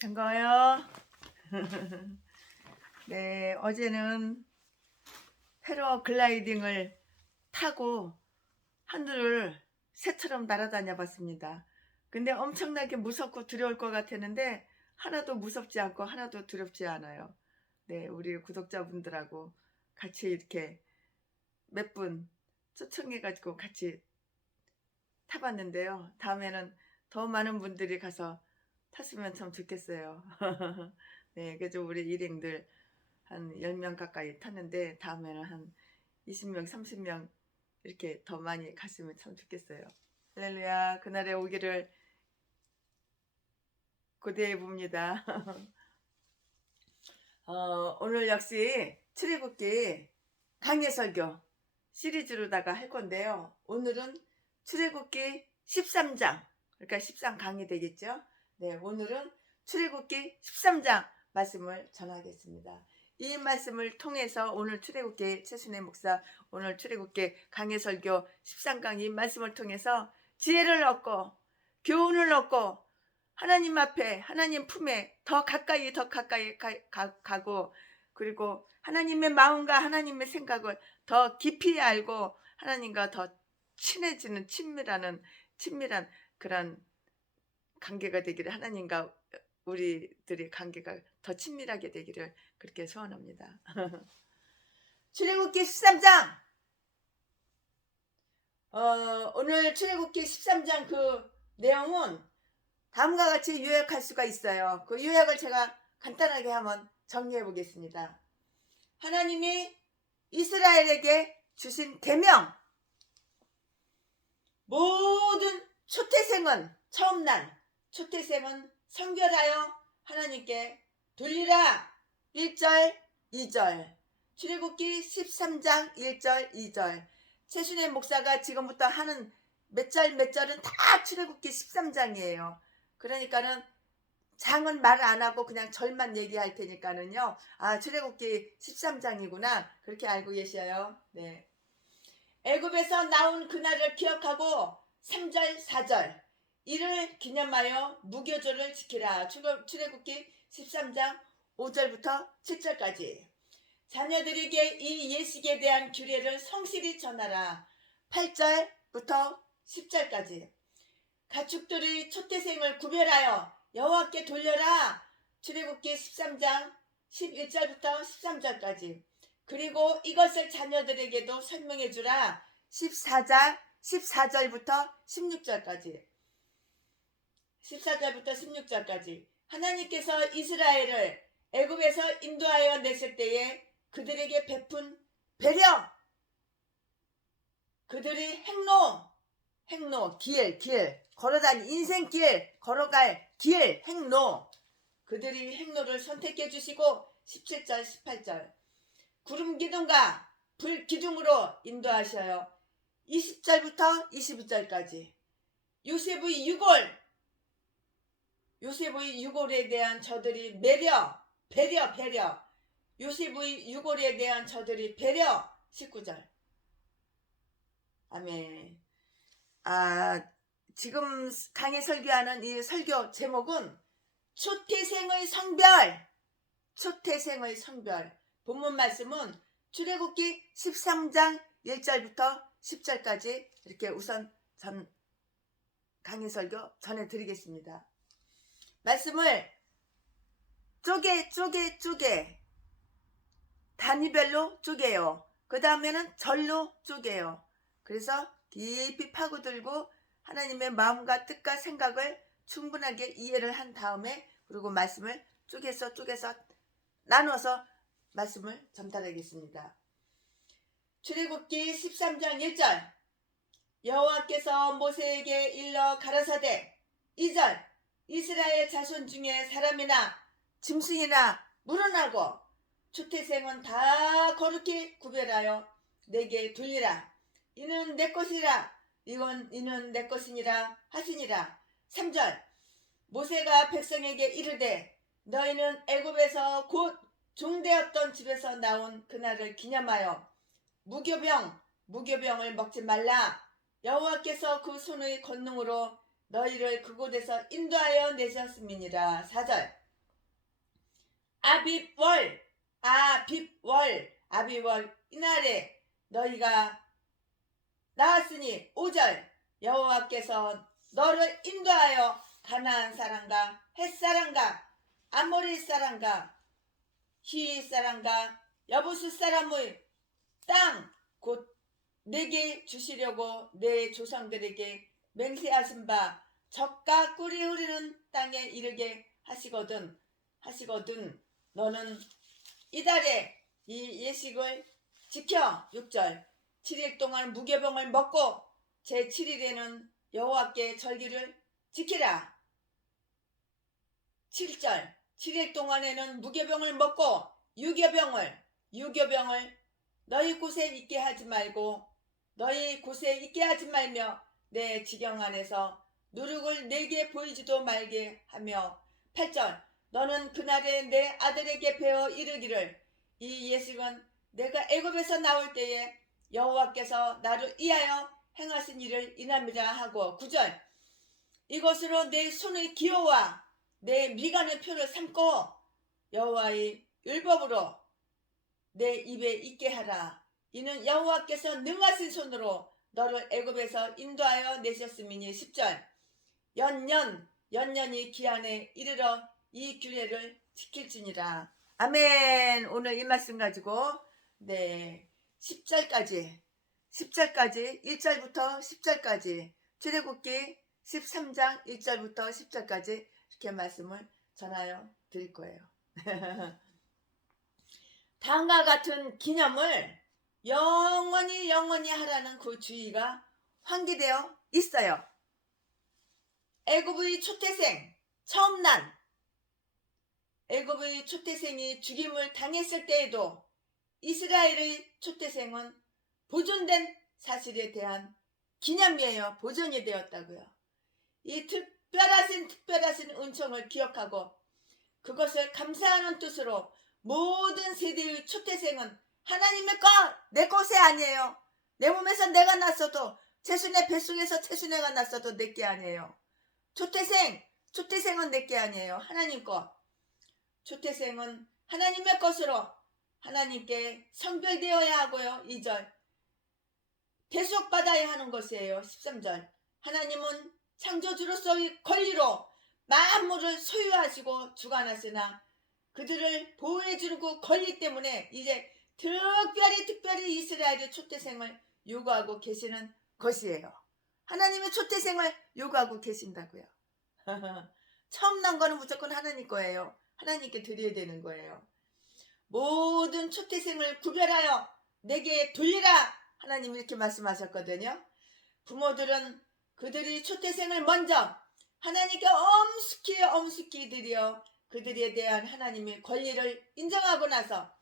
반가워요. 네, 어제는 패러글라이딩을 타고 하늘을 새처럼 날아다녀 봤습니다. 근데 엄청나게 무섭고 두려울 것 같았는데 하나도 무섭지 않고 하나도 두렵지 않아요. 네, 우리 구독자분들하고 같이 이렇게 몇 분 초청해가지고 같이 타봤는데요. 다음에는 더 많은 분들이 가서 탔으면 참 좋겠어요. 네, 그래서 우리 일행들 한 10명 가까이 탔는데 다음에는 한 20명, 30명 이렇게 더 많이 갔으면 참 좋겠어요. 할렐루야, 그날에 오기를 고대해 봅니다. 오늘 역시 출애굽기 강해설교 시리즈로다가 할 건데요. 오늘은 출애굽기 13장, 그러니까 13강이 되겠죠. 네, 오늘은 출애굽기 13장 말씀을 전하겠습니다. 이 말씀을 통해서 오늘 출애굽기 최순애 목사 오늘 출애굽기 강해설교 13강 이 말씀을 통해서 지혜를 얻고 교훈을 얻고 하나님 앞에 하나님 품에 더 가까이 가고 그리고 하나님의 마음과 하나님의 생각을 더 깊이 알고 하나님과 더 친해지는 친밀한 그런 관계가 되기를 하나님과 우리들의 관계가 더 친밀하게 되기를 그렇게 소원합니다. 출애굽기 13장 오늘 출애굽기 13장 그 내용은 다음과 같이 요약할 수가 있어요. 그 요약을 제가 간단하게 한번 정리해 보겠습니다. 하나님이 이스라엘에게 주신 계명, 모든 초태생은 처음 난 초태생은 성결하여 하나님께 돌리라. 1절 2절 출애굽기 13장 1절 2절 최순애 목사가 지금부터 하는 몇 절은 다 출애굽기 13장이에요. 그러니까는 장은 말 안 하고 그냥 절만 얘기할 테니까는요. 아, 출애굽기 13장이구나. 그렇게 알고 계셔요. 네. 애굽에서 나온 그날을 기억하고 3절 4절 이를 기념하여 무교절을 지키라. 출애굽기 13장 5절부터 7절까지 자녀들에게 이 예식에 대한 규례를 성실히 전하라. 8절부터 10절까지 가축들의 초태생을 구별하여 여호와께 돌려라. 출애굽기 13장 11절부터 13절까지 그리고 이것을 자녀들에게도 설명해 주라. 14절부터 16절까지 14절부터 16절까지 하나님께서 이스라엘을 애굽에서 인도하여 내실 때에 그들에게 베푼 배려, 그들의 행로, 길, 걸어다니 인생길, 걸어갈 길, 행로, 그들이 행로를 선택해 주시고 17절, 18절 구름 기둥과 불 기둥으로 인도하셔요. 20절부터 22절까지 요셉의 유골에 대한 저들이 배려 요셉의 유골에 대한 저들이 배려 19절 아멘. 지금 강의 설교하는 이 설교 제목은 초태생의 성별 본문 말씀은 출애굽기 13장 1절부터 10절까지 이렇게 우선 강의 설교 전해드리겠습니다. 말씀을 쪼개 단위별로 쪼개요. 그 다음에는 절로 쪼개요. 그래서 깊이 파고들고 하나님의 마음과 뜻과 생각을 충분하게 이해를 한 다음에 그리고 말씀을 쪼개서 나눠서 말씀을 전달하겠습니다. 출애굽기 13장 1절 여호와께서 모세에게 일러 가라사대 2절 이스라엘 자손 중에 사람이나 짐승이나 물어나고 초태생은 다 거룩히 구별하여 내게 돌리라. 이는 내 것이라 이는 내 것이니라 하시니라. 3절 모세가 백성에게 이르되 너희는 애굽에서 곧 종되었던 집에서 나온 그날을 기념하여 무교병을 먹지 말라. 여호와께서 그 손의 권능으로 너희를 그곳에서 인도하여 내셨음이니라. 4절 아빕월, 아빕월 이날에 너희가 나왔으니 5절 여호와께서 너를 인도하여 가나안 사람과 헷 사람과 아모리 사람과 히윗 사람과 여부수 사람의 땅 곧 내게 주시려고 내 조상들에게 맹세하신 바 젖과 꿀이 흐르는 땅에 이르게 하시거든 너는 이달에 이 예식을 지켜. 6절 7일 동안 무교병을 먹고 제7일에는 여호와께 절기를 지키라. 7절 7일 동안에는 무교병을 먹고 유교병을 너희 곳에 있게 하지 말고 너희 곳에 있게 하지 말며 내 지경 안에서 누룩을 내게 보이지도 말게 하며 8절 너는 그날에 내 아들에게 배워 이르기를 이 예식은 내가 애굽에서 나올 때에 여호와께서 나를 위하여 행하신 일을 인함이라 하고 9절 이것으로 내 손의 기호와 내 미간의 표를 삼고 여호와의 율법으로 내 입에 있게 하라. 이는 여호와께서 능하신 손으로 너를 애굽에서 인도하여 내셨음이니 10절 연년이 기한에 이르러 이 규례를 지킬지니라. 아멘. 오늘 이 말씀 가지고 10절까지 1절부터 10절까지 출애굽기 13장 1절부터 10절까지 이렇게 말씀을 전하여 드릴 거예요. 다음과 같은 기념을 영원히 하라는 그 주의가 환기되어 있어요. 애굽의 초태생 처음 난 애굽의 초태생이 죽임을 당했을 때에도 이스라엘의 초태생은 보존된 사실에 대한 기념이에요. 보존이 되었다고요. 이 특별하신 은총을 기억하고 그것을 감사하는 뜻으로 모든 세대의 초태생은 하나님의 것, 내 것이 아니에요. 내 몸에서 내가 났어도 채순의 뱃속에서 채순애가 났어도 내게 아니에요. 초태생은 내게 아니에요. 하나님 것. 초태생은 하나님의 것으로 하나님께 성별되어야 하고요. 2절 대속받아야 하는 것이에요. 13절 하나님은 창조주로서의 권리로 만물을 소유하시고 주관하시나 그들을 보호해주고 권리 때문에 이제 특별히 이스라엘의 초태생을 요구하고 계시는 것이에요. 하나님의 초태생을 요구하고 계신다고요. 처음 난 거는 무조건 하나님 거예요. 하나님께 드려야 되는 거예요. 모든 초태생을 구별하여 내게 돌리라. 하나님이 이렇게 말씀하셨거든요. 부모들은 그들이 초태생을 먼저 하나님께 엄숙히 드려 그들에 대한 하나님의 권리를 인정하고 나서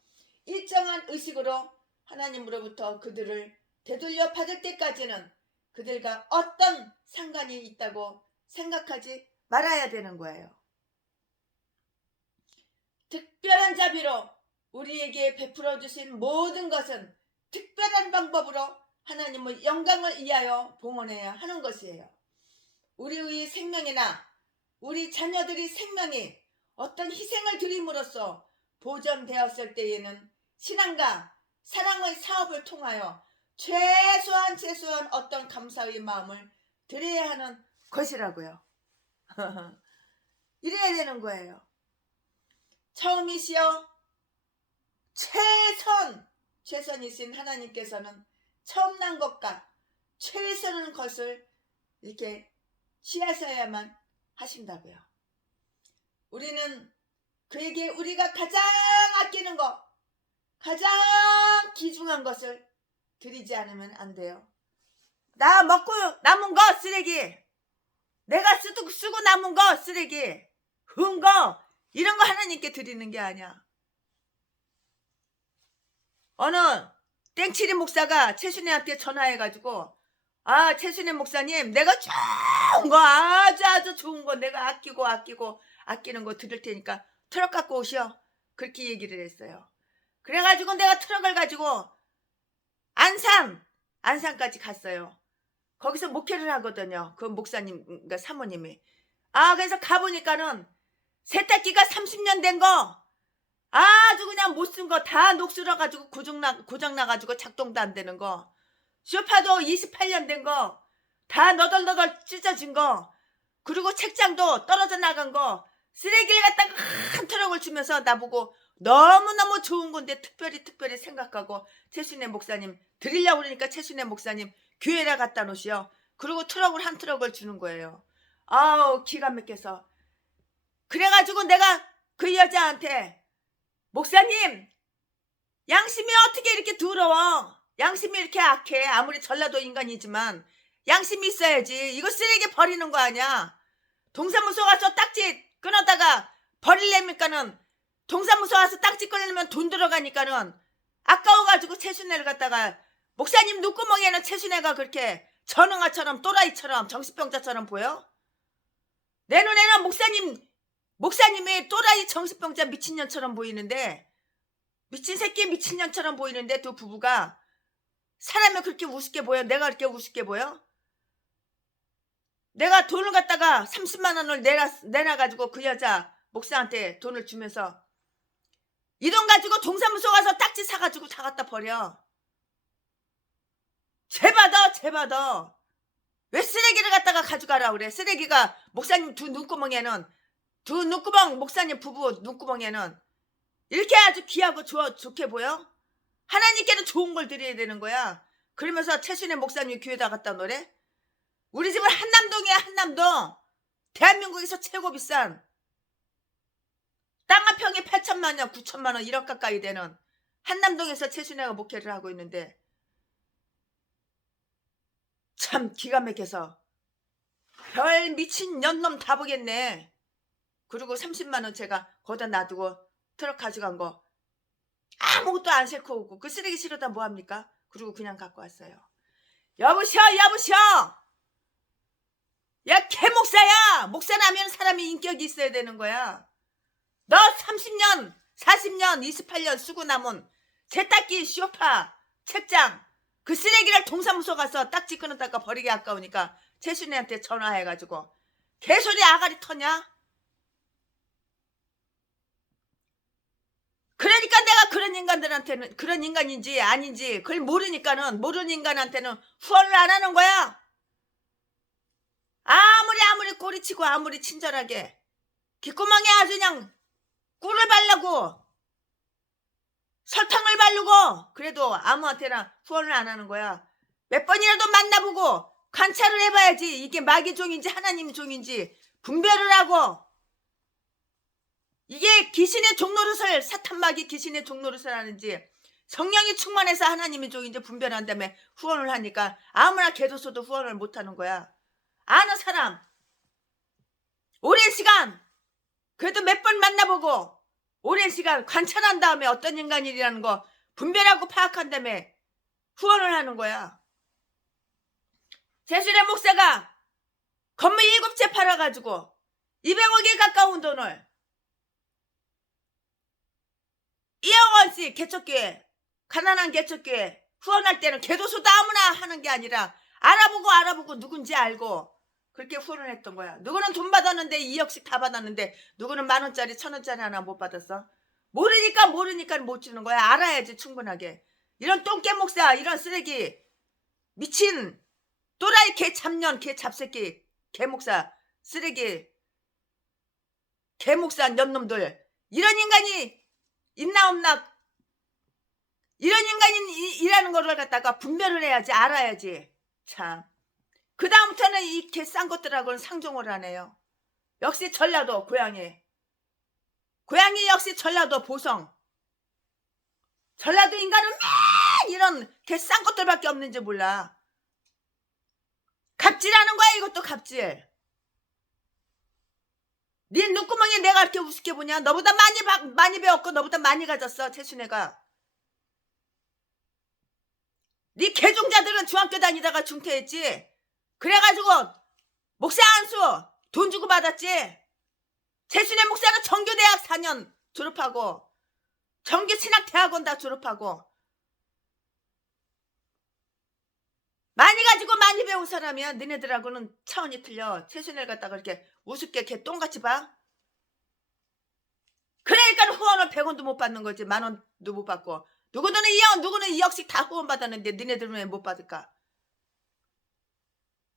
일정한 의식으로 하나님으로부터 그들을 되돌려 받을 때까지는 그들과 어떤 상관이 있다고 생각하지 말아야 되는 거예요. 특별한 자비로 우리에게 베풀어 주신 모든 것은 특별한 방법으로 하나님의 영광을 위하여 봉헌해야 하는 것이에요. 우리의 생명이나 우리 자녀들의 생명이 어떤 희생을 드림으로써 보존되었을 때에는 신앙과 사랑의 사업을 통하여 최소한 어떤 감사의 마음을 드려야 하는 것이라고요. 이래야 되는 거예요. 처음이시여 최선이신 하나님께서는 처음 난 것과 최선의 것을 이렇게 취하셔야만 하신다고요. 우리는 그에게 우리가 가장 아끼는 것, 가장 귀중한 것을 드리지 않으면 안 돼요. 나 먹고 남은 거 쓰레기, 내가 쓰고 남은 거 쓰레기, 흥 거 이런 거 하나님께 드리는 게 아니야. 어느 땡치리 목사가 최순애한테 전화해가지고 최순애 목사님 내가 좋은 거 아주 좋은 거 내가 아끼는 거 드릴 테니까 트럭 갖고 오시오. 그렇게 얘기를 했어요. 그래가지고 내가 트럭을 가지고 안산까지 갔어요. 거기서 목회를 하거든요. 그 목사님, 그러니까 사모님이. 그래서 가보니까는 세탁기가 30년 된 거 아주 그냥 못 쓴 거 다 녹슬어가지고 고장나가지고 작동도 안 되는 거. 쇼파도 28년 된 거. 다 너덜너덜 찢어진 거. 그리고 책장도 떨어져 나간 거. 쓰레기를 갖다가 한 트럭을 주면서 나보고 너무너무 좋은 건데 특별히 생각하고 최순애 목사님 드리려고 그러니까 최순애 목사님 교회에 갖다 놓으시오. 그리고 트럭을 한 트럭을 주는 거예요. 아우 기가 막혀서. 그래가지고 내가 그 여자한테 목사님 양심이 어떻게 이렇게 더러워. 양심이 이렇게 악해. 아무리 전라도 인간이지만 양심이 있어야지. 이거 쓰레기 버리는 거 아니야. 동사무소 가서 딱지 끊었다가 버리려니까는 동사무소 가서 딱지 끊으려면 돈 들어가니까는 아까워가지고 최순애를 갖다가 목사님 눈구멍에는 최순애가 그렇게 전응아처럼 또라이처럼 정신병자처럼 보여? 내 눈에는 목사님이 또라이 정신병자 미친년처럼 보이는데 미친 새끼 미친년처럼 보이는데 두 부부가 사람이 그렇게 우습게 보여? 내가 그렇게 우습게 보여? 내가 돈을 갖다가 30만 원을 내놔가지고 그 여자 목사한테 돈을 주면서 이 돈 가지고 동사무소 가서 딱지 사가지고 다 갖다 버려. 죄받아. 왜 쓰레기를 갖다가 가져가라 그래? 쓰레기가 목사님 두 눈구멍 목사님 부부 눈구멍에는 이렇게 아주 귀하고 좋게 보여? 하나님께는 좋은 걸 드려야 되는 거야. 그러면서 최순애 목사님 교회다 갖다 놓으래? 우리 집은 한남동이야. 한남동. 대한민국에서 최고 비싼 땅 한 평에 8천만 원 9천만 원 1억 가까이 되는 한남동에서 최순애가 목회를 하고 있는데 참 기가 막혀서 별 미친 년놈 다 보겠네. 그리고 30만 원 제가 거기다 놔두고 트럭 가져간 거 아무것도 안 싣고 오고 그 쓰레기 실어다 뭐합니까? 그리고 그냥 갖고 왔어요. 여보셔. 야 개목사야. 목사라면 사람이 인격이 있어야 되는 거야. 너 30년 40년 28년 쓰고 남은 세탁기 쇼파 책장 그 쓰레기를 동사무소 가서 딱지 끊었다가 버리기 아까우니까 최순애한테 전화해가지고 개소리 아가리 터냐? 그러니까 내가 그런 인간들한테는 그런 인간인지 아닌지 그걸 모르는 인간한테는 후원을 안 하는 거야. 아무리 꼬리치고 아무리 친절하게 귓구멍에 아주 그냥 꿀을 바르고 설탕을 바르고 그래도 아무한테나 후원을 안 하는 거야. 몇 번이라도 만나보고 관찰을 해봐야지 이게 마귀 종인지 하나님 종인지 분별을 하고 이게 귀신의 종노릇을 사탄마귀 귀신의 종노릇을 하는지 성령이 충만해서 하나님의 종인지 분별한 다음에 후원을 하니까 아무나 개도서도 후원을 못하는 거야. 아는 사람 오랜 시간 그래도 몇 번 만나보고 오랜 시간 관찰한 다음에 어떤 인간이라는 거 분별하고 파악한 다음에 후원을 하는 거야. 최순애 목사가 건물 7채 팔아가지고 200억에 가까운 돈을 2억 원씩 개척교회 가난한 개척교회 후원할 때는 개도소도 아무나 하는 게 아니라 알아보고 누군지 알고 그렇게 후원을 했던 거야. 누구는 돈 받았는데 2억씩 다 받았는데 누구는 10,000원짜리 1,000원짜리 하나 못 받았어. 모르니까 못 주는 거야. 알아야지 충분하게. 이런 똥개 목사 이런 쓰레기 미친 또라이 개 잡년 개 잡새끼 개 목사 쓰레기 개 목사 년놈들 이런 인간이 있나 없나 이런 인간이라는 거를 갖다가 분별을 해야지 알아야지. 참. 그 다음부터는 이 개 싼 것들하고는 상종을 안 해요. 역시 전라도 고향이 역시 전라도 보성 전라도 인간은 맨 이런 개 싼 것들밖에 없는지 몰라. 갑질하는 거야. 이것도 갑질. 네 눈구멍에 내가 이렇게 우습게 보냐? 너보다 많이 배웠고 너보다 많이 가졌어. 최순애가. 네 개종자들은 중학교 다니다가 중퇴했지. 그래가지고 목사 안수 돈 주고 받았지. 최순애 목사는 정교대학 4년 졸업하고 정교신학대학원 다 졸업하고 많이 가지고 많이 배운 사람이야. 너네들하고는 차원이 틀려. 최순애를 갖다가 이렇게 우습게 개 똥같이 봐. 그러니까 후원을 100원도 못 받는 거지. 10,000원도 못 받고. 누구는 2억, 누구는 2억씩 다 후원 받았는데 니네들은 왜 못 받을까?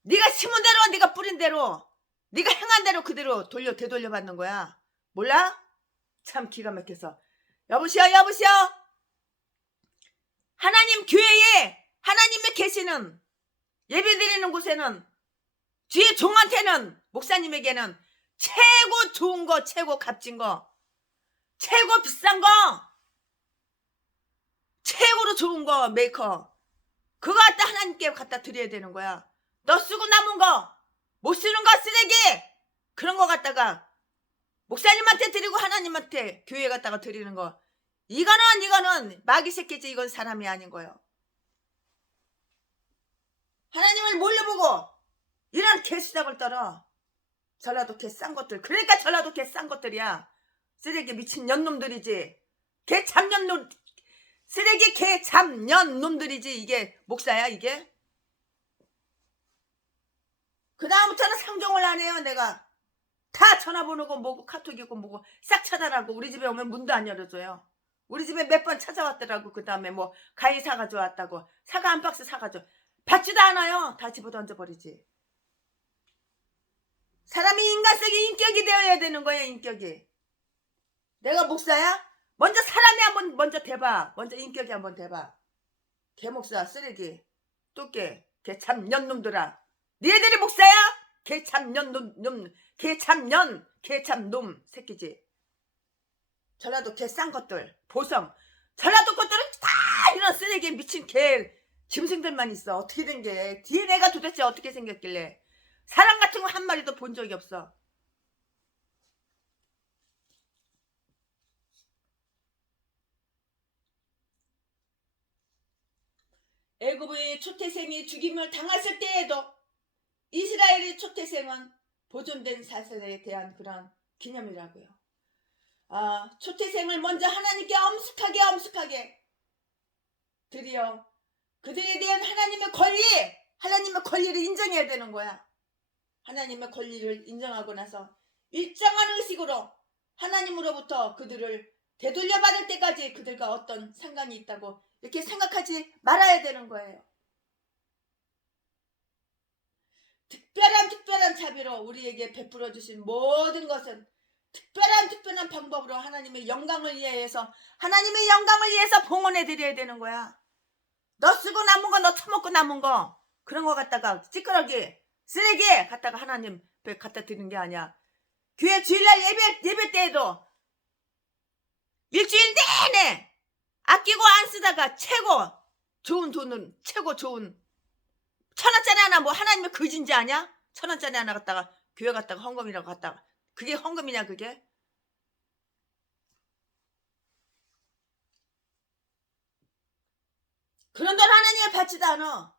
네가 심은 대로, 네가 뿌린 대로, 네가 행한 대로 그대로 되돌려 받는 거야. 몰라? 참 기가 막혀서. 여보시오. 하나님 교회에 하나님이 계시는 예배드리는 곳에는 뒤에 종한테는 목사님에게는 최고 좋은 거, 최고 값진 거, 최고 비싼 거, 최고로 좋은 거 메이커, 그거 갖다 하나님께 갖다 드려야 되는 거야. 너 쓰고 남은 거, 못 쓰는 거 쓰레기, 그런 거 갖다가 목사님한테 드리고 하나님한테 교회 갖다가 드리는 거, 이거는 마귀 새끼지. 이건 사람이 아닌 거예요. 하나님을 뭘로 보고 이런 개수작을 떨어. 전라도 개 싼 것들. 그러니까 전라도 개 싼 것들이야. 쓰레기 미친 년놈들이지. 개 잡년놈, 쓰레기 개 잡년놈들이지. 이게 목사야 이게? 그 다음부터는 상종을 안 해요. 내가 다 전화번호고 뭐고 카톡이고 뭐고 싹 차단하고. 우리 집에 오면 문도 안 열어줘요. 우리 집에 몇 번 찾아왔더라고. 그 다음에 뭐 과일 사가져 왔다고. 사과 한 박스 사가져. 받지도 않아요. 다 집어 던져버리지. 사람이 인간성이 인격이 되어야 되는 거야. 인격이. 내가 목사야? 먼저 사람이 한번 먼저 대봐. 먼저 인격이 한번 대봐. 개목사 쓰레기 뚝개 개참년놈들아. 니네들이 목사야? 개참년놈 개참놈 새끼지. 전라도 개 싼 것들 보성. 전라도 것들은 다 이런 쓰레기 미친 개 짐승들만 있어. 어떻게 된 게 DNA가 도대체 어떻게 생겼길래. 사람 같은 거 한 마리도 본 적이 없어. 애굽의 초태생이 죽임을 당했을 때에도 이스라엘의 초태생은 보존된 사슬에 대한 그런 기념이라고요. 초태생을 먼저 하나님께 엄숙하게 드려 그들에 대한 하나님의 권리를 인정해야 되는 거야. 하나님의 권리를 인정하고 나서 일정한 의식으로 하나님으로부터 그들을 되돌려받을 때까지 그들과 어떤 상관이 있다고 이렇게 생각하지 말아야 되는 거예요. 특별한 자비로 우리에게 베풀어 주신 모든 것은 특별한 방법으로 하나님의 영광을 위해서 봉헌해 드려야 되는 거야. 너 쓰고 남은 거, 너 처먹고 남은 거, 그런 거 갖다가 찌끄러기 쓰레기 갖다가 하나님 갖다 드리는 게 아니야. 교회 주일날 예배 때에도 일주일 내내 아끼고 안 쓰다가 최고 좋은 돈은 최고 좋은 1,000원짜리 하나 뭐 하나님의 거진지 아냐? 1,000원짜리 하나 갖다가 교회 갖다가 헌금이라고 갖다가 그게 헌금이냐 그게? 그런 돈 하나님이 받지도 않아.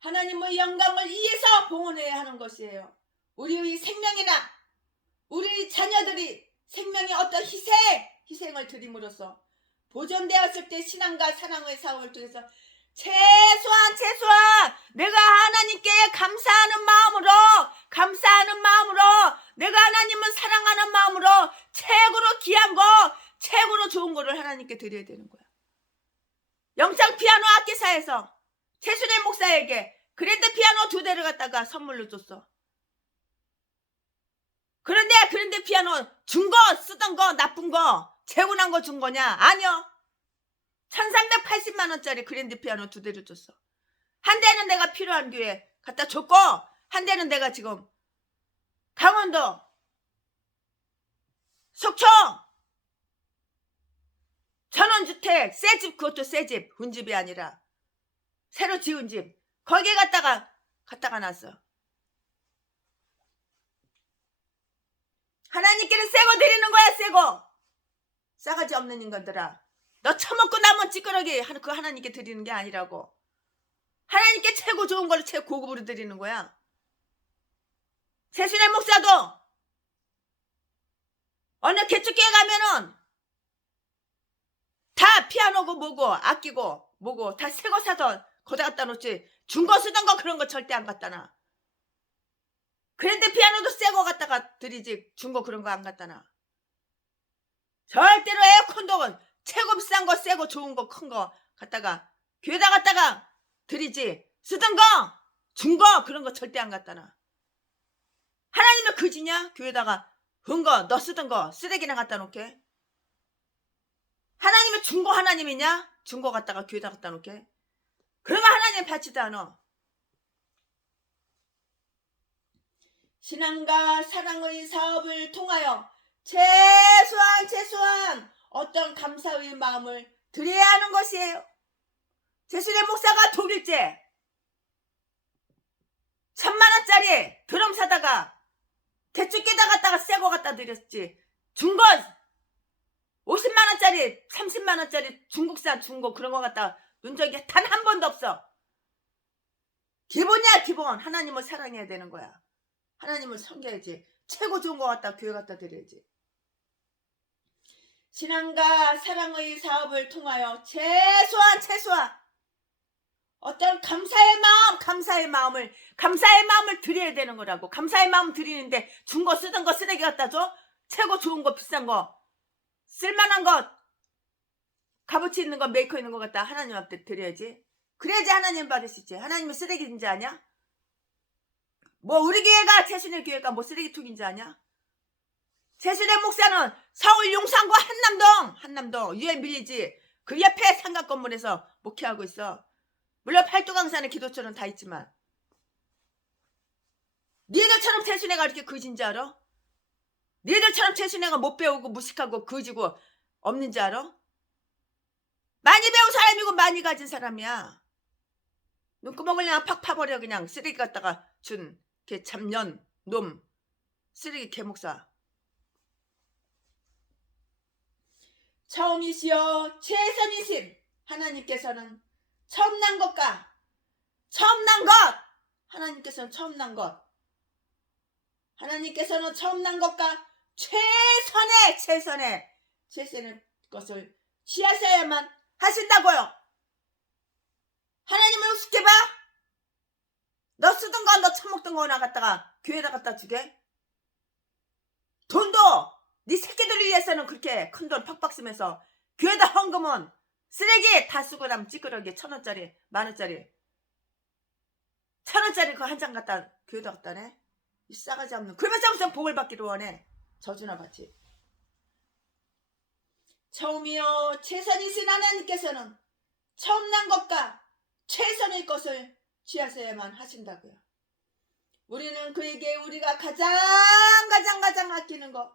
하나님의 영광을 위해서 봉헌해야 하는 것이에요. 우리의 생명이나 우리 자녀들이 생명의 어떤 희생을 드림으로써 보존되었을 때 신앙과 사랑의 사업을 통해서 최소한 내가 하나님께 감사하는 마음으로 내가 하나님을 사랑하는 마음으로 최고로 귀한 거, 최고로 좋은 거를 하나님께 드려야 되는 거야. 영장 피아노 악기사에서 최순애 목사에게 그랜드 피아노 2대를 갖다가 선물로 줬어. 그런데 그랜드 피아노 준 거, 쓰던 거, 나쁜 거, 재고난 거 준 거냐? 아니요. 1,380만 원짜리 그랜드 피아노 2대를 줬어. 한 대는 내가 필요한 교회 갖다 줬고, 한 대는 내가 지금 강원도 속초 전원주택 새집, 그것도 새집, 훈집이 아니라 새로 지은 집, 거기에 갖다가 놨어. 하나님께는 새거 드리는 거야. 새거. 싸가지 없는 인간들아, 너 처먹고 남은 찌끄러기 그 하나님께 드리는 게 아니라고. 하나님께 최고 좋은 걸 최고 고급으로 드리는 거야. 세순의 목사도 어느 개축교회 가면은 다 피아노고 뭐고 악기고 뭐고 다 새거 사서 거기다 갖다 놓지 준 거 쓰던 거 그런 거 절대 안 갖다 놔. 그런데 피아노도 새거 거 갖다가 드리지 준 거 그런 거 안 갖다 놔. 절대로 에어컨도 최고 비싼 거 세고 좋은 거 큰 거 갖다가 교회다 갖다가 드리지 쓰던 거 준 거 그런 거 절대 안 갖다 놔. 하나님은 그지냐? 교회다가 은 거 너 쓰던 거 쓰레기나 갖다 놓게. 하나님은 준 거 하나님이냐? 준 거 갖다가 교회다 갖다 놓게. 그런 거 하나님 받지도 않아. 신앙과 사랑의 사업을 통하여 최소한 어떤 감사의 마음을 드려야 하는 것이에요. 제수의 목사가 독일제 1000만원짜리 드럼 사다가 대충 깨다 갖다가 새거 갖다 드렸지. 준 거 50만원짜리 30만원짜리 중국산 준 거 그런 거 갖다 눈 적이 단 한 번도 없어. 기본이야 기본. 하나님을 사랑해야 되는 거야. 하나님을 섬겨야지. 최고 좋은 거 갖다 교회 갖다 드려야지. 신앙과 사랑의 사업을 통하여 최소한 어떤 감사의 마음을 드려야 되는 거라고. 감사의 마음 드리는데 준 거 쓰던 거 쓰레기 갖다 줘? 최고 좋은 거 비싼 거 쓸만한 거 값어치 있는 거 메이커 있는 거 갖다 하나님한테 드려야지. 그래야지 하나님 받으시지. 하나님은 쓰레기인지 아냐? 뭐 우리 교회가 최순의 교회가 뭐 쓰레기통인지 아냐? 최순의 목사는 서울 용산구 한남동 유엔 빌리지 그 옆에 상가 건물에서 목회하고 있어. 물론 팔도강산에 기도처럼 다 있지만 니들처럼 최순애가 이렇게 거진지 알아? 니들처럼 최순애가 못 배우고 무식하고 거지고 없는지 알아? 많이 배운 사람이고 많이 가진 사람이야. 눈구멍을 그냥 팍 파버려. 그냥 쓰레기 갖다가 준 개 참년 놈 쓰레기 개목사. 처음이시여 최선이심 하나님께서는 처음 난 것 하나님께서는 처음 난 것과 최선의 것을 취하셔야만 하신다고요. 하나님을 우습게 봐? 너 쓰던 거 너 처먹던 거나 갖다가 교회에다 갖다 주게? 돈도 네 새끼들을 위해서는 그렇게 큰 돈 팍팍 쓰면서 교회에다 헌금은 쓰레기 다 쓰고 나면 찌끄러기 1000원짜리 10,000원짜리 1000원짜리 그 한 장 갖다 교회에다 갖다 내? 이 싸가지 없는. 그러면서 무슨 복을 받기를 원해. 저주나 받지. 처음이요 최선이신 하나님께서는 처음 난 것과 최선의 것을 취하셔야만 하신다고요. 우리는 그에게 우리가 가장 아끼는 것,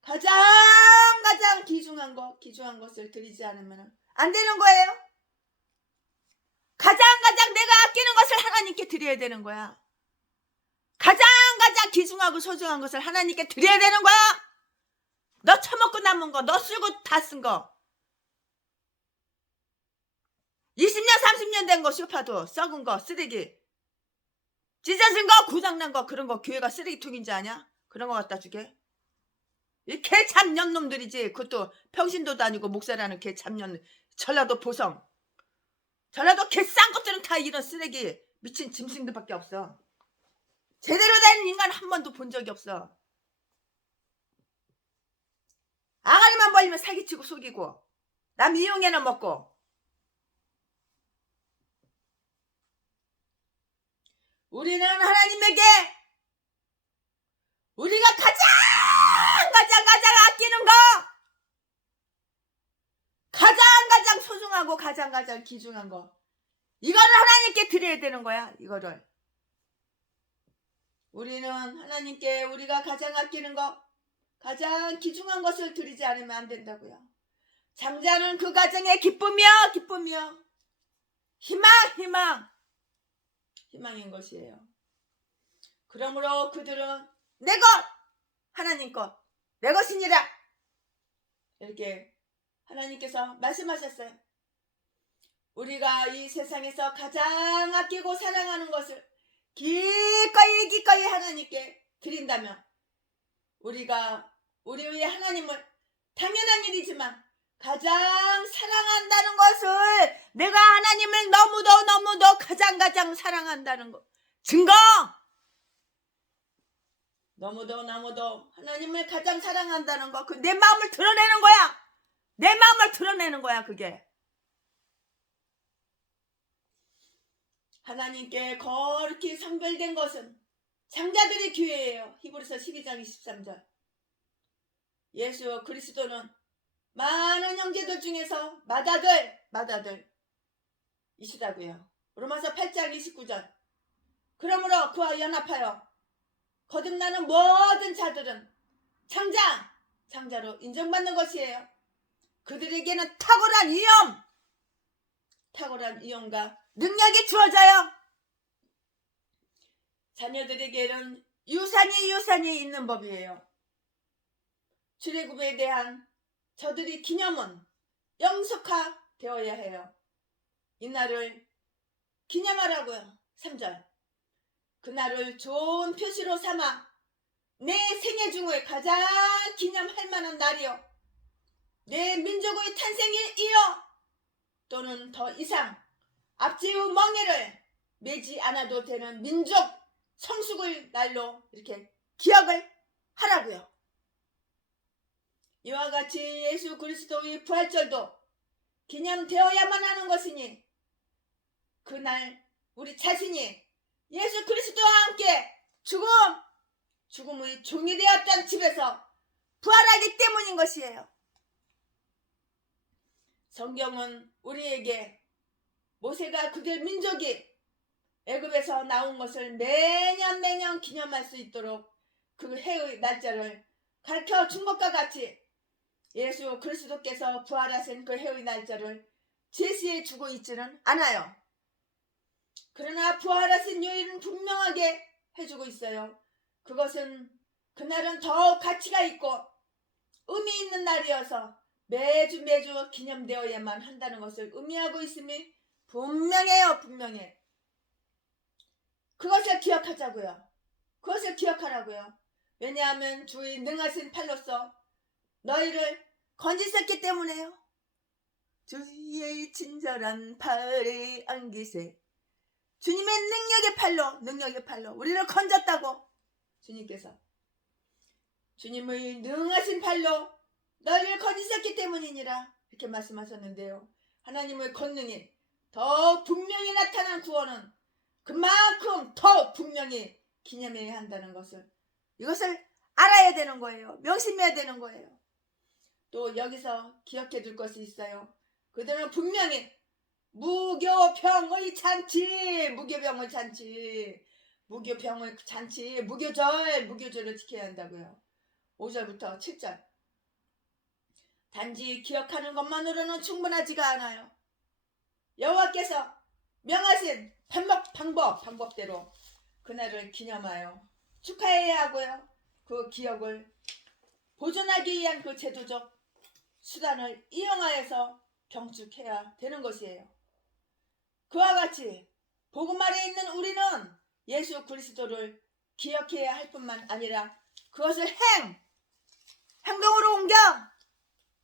가장 귀중한 것을 드리지 않으면 안 되는 거예요. 가장 내가 아끼는 것을 하나님께 드려야 되는 거야. 가장 귀중하고 소중한 것을 하나님께 드려야 되는 거야. 너 처먹고 남은 거, 너 쓰고 다 쓴 거, 20년 30년 된 거 쇼파도 썩은 거 쓰레기 찢어진 거 고장난 거 그런 거 교회가 쓰레기통인지 아냐? 그런 거 갖다 주게? 이 개참년 놈들이지. 그것도 평신도도 아니고 목사라는 개참년. 전라도 보성 전라도 개싼 것들은 다 이런 쓰레기 미친 짐승들밖에 없어. 제대로 된 인간 한 번도 본 적이 없어. 아가리만 벌리면 사기치고 속이고 남 이용해나 먹고. 우리는 하나님에게 우리가 가장 아끼는 거, 가장 소중하고 가장 귀중한 거, 이거를 하나님께 드려야 되는 거야. 이거를 우리는 하나님께 우리가 가장 아끼는 거, 가장 귀중한 것을 드리지 않으면 안 된다고요. 장자는 그 가정에 기쁨이요 희망인 것이에요. 그러므로 그들은 내 것, 하나님 것, 내 것이니라 이렇게 하나님께서 말씀하셨어요. 우리가 이 세상에서 가장 아끼고 사랑하는 것을 기꺼이 하나님께 드린다면 우리가 우리의 하나님을 당연한 일이지만 가장 사랑한다는 것을, 내가 하나님을 너무도 가장 사랑한다는 거 증거, 너무도 하나님을 가장 사랑한다는 거, 그 내 마음을 드러내는 거야. 내 마음을 드러내는 거야, 그게. 하나님께 거룩히 성별된 것은 장자들의 교회예요. 히브리서 12장 23절. 예수 그리스도는 많은 형제들 중에서 맏아들 이시라고요. 로마서 8장 29절. 그러므로 그와 연합하여 거듭나는 모든 자들은 장자로 인정받는 것이에요. 그들에게는 탁월한 위엄과 능력이 주어져요. 자녀들에게는 유산이 있는 법이에요. 출애굽에 대한 저들이 기념은 영속화되어야 해요. 이날을 기념하라고요. 3절. 그날을 좋은 표시로 삼아 내 생애 중에 가장 기념할 만한 날이요, 내 민족의 탄생일이요, 또는 더 이상 앞뒤의 멍에를 매지 않아도 되는 민족 성숙의 날로 이렇게 기억을 하라고요. 이와 같이 예수 그리스도의 부활절도 기념되어야만 하는 것이니, 그날 우리 자신이 예수 그리스도와 함께 죽음의 종이 되었던 집에서 부활하기 때문인 것이에요. 성경은 우리에게 모세가 그들 민족이 애굽에서 나온 것을 매년 기념할 수 있도록 그 해의 날짜를 가르쳐 준 것과 같이 예수 그리스도께서 부활하신 그 해의 날짜를 제시해 주고 있지는 않아요. 그러나 부활하신 요일은 분명하게 해주고 있어요. 그것은 그날은 더욱 가치가 있고 의미 있는 날이어서 매주 기념되어야만 한다는 것을 의미하고 있음이 분명해요. 분명해. 그것을 기억하자고요. 그것을 기억하라고요. 왜냐하면 주의 능하신 팔로서 너희를 건지셨기 때문에요. 주의 친절한 팔에 안기세. 주님의 능력의 팔로 우리를 건졌다고. 주님께서 주님의 능하신 팔로 너희를 건지셨기 때문이니라, 이렇게 말씀하셨는데요. 하나님의 권능이 더 분명히 나타난 구원은 그만큼 더 분명히 기념해야 한다는 것을, 이것을 알아야 되는 거예요. 명심해야 되는 거예요. 또 여기서 기억해 둘 것이 있어요. 그들은 분명히 무교병의 잔치, 무교절을 지켜야 한다고요. 5절부터 7절. 단지 기억하는 것만으로는 충분하지가 않아요. 여호와께서 명하신 방법대로 그날을 기념하여 축하해야 하고요. 그 기억을 보존하기 위한 그 제도적 수단을 이용하여서 경축해야 되는 것이에요. 그와 같이 복음 아래에 있는 우리는 예수 그리스도를 기억해야 할 뿐만 아니라 그것을 행동으로 옮겨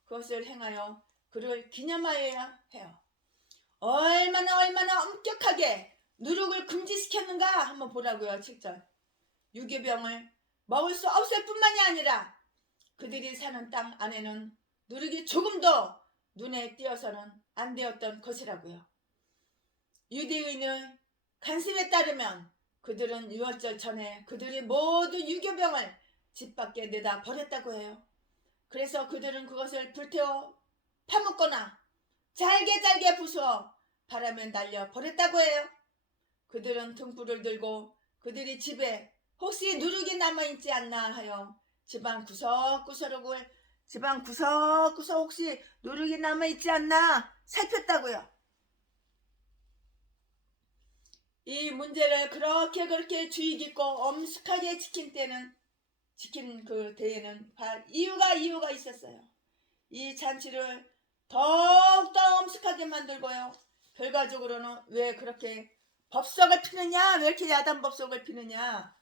그것을 행하여 그를 기념하여야 해요. 얼마나 엄격하게 누룩을 금지시켰는가 한번 보라고요. 7절. 유교병을 먹을 수 없을 뿐만이 아니라 그들이 사는 땅 안에는 누룩이 조금도 눈에 띄어서는 안 되었던 것이라고요. 유대인의 간습에 따르면 그들은 유월절 전에 그들이 모두 유교병을 집 밖에 내다 버렸다고 해요. 그래서 그들은 그것을 불태워 파묻거나 잘게 부수어 바람에 날려 버렸다고 해요. 그들은 등불을 들고 그들이 집에 혹시 누룩이 남아있지 않나 하여 집안 구석구석 혹시 누룩이 남아있지 않나 살폈다고요. 이 문제를 그렇게 주의 깊고 엄숙하게 지킨 그 대에는 이유가 있었어요. 이 잔치를 더욱더 엄숙하게 만들고요. 결과적으로는 왜 그렇게 법석을 피느냐, 왜 이렇게 야단 법석을 피느냐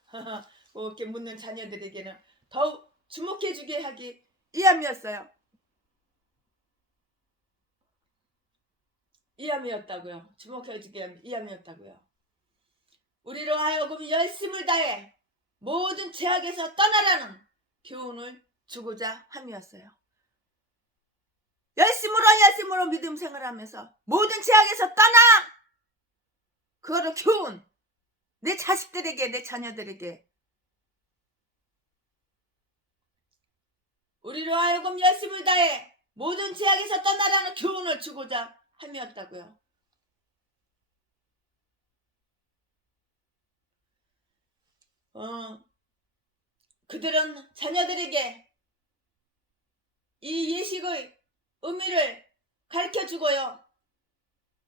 이렇게 묻는 자녀들에게는 더욱 주목해주게 하기 위함이었어요. 위함이었다고요. 주목해주게 위함이었다고요. 우리로 하여금 열심을 다해 모든 죄악에서 떠나라는 교훈을 주고자 함이었어요. 열심으로 믿음 생활하면서 모든 죄악에서 떠나! 그거를 교훈, 내 자식들에게, 내 자녀들에게 우리로 하여금 열심을 다해 모든 죄악에서 떠나라는 교훈을 주고자 함이었다고요. 그들은 자녀들에게 이 예식의 의미를 가르쳐주고요.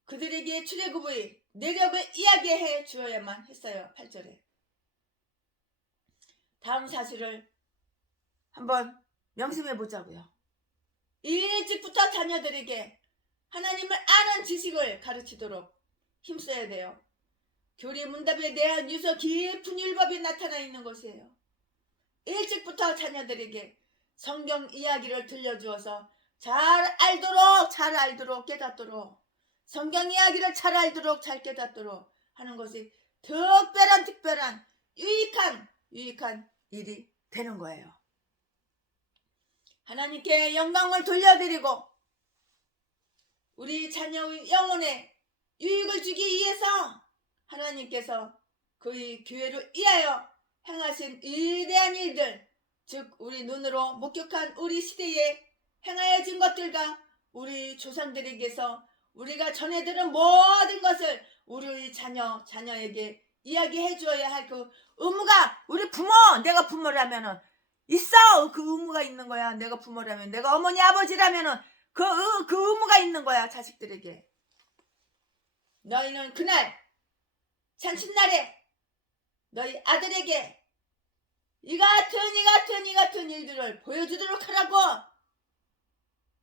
그들에게 출애굽의 내력을 이야기해 주어야만 했어요. 8절에. 다음 사실을 한번 명심해 보자고요. 일찍부터 자녀들에게 하나님을 아는 지식을 가르치도록 힘써야 돼요. 교리 문답에 대한 유서 깊은 율법이 나타나 있는 것이에요. 일찍부터 자녀들에게 성경 이야기를 들려주어서 잘 알도록 깨닫도록 성경 이야기를 잘 알도록 잘 깨닫도록 하는 것이 특별한 유익한 일이 되는 거예요. 하나님께 영광을 돌려드리고 우리 자녀의 영혼에 유익을 주기 위해서 하나님께서 그의 교회를 위하여 행하신 위대한 일들, 즉 우리 눈으로 목격한 우리 시대에 행하여진 것들과 우리 조상들에게서 우리가 전해 들은 모든 것을 우리 자녀에게 이야기해 주어야 할 그 의무가 우리 부모, 내가 부모라면은 있어. 그 의무가 있는 거야. 내가 부모라면, 내가 어머니 아버지라면은 그 의무가 있는 거야. 자식들에게. 너희는 그날 잔칫날에 너희 아들에게 이 같은 일들을 보여주도록 하라고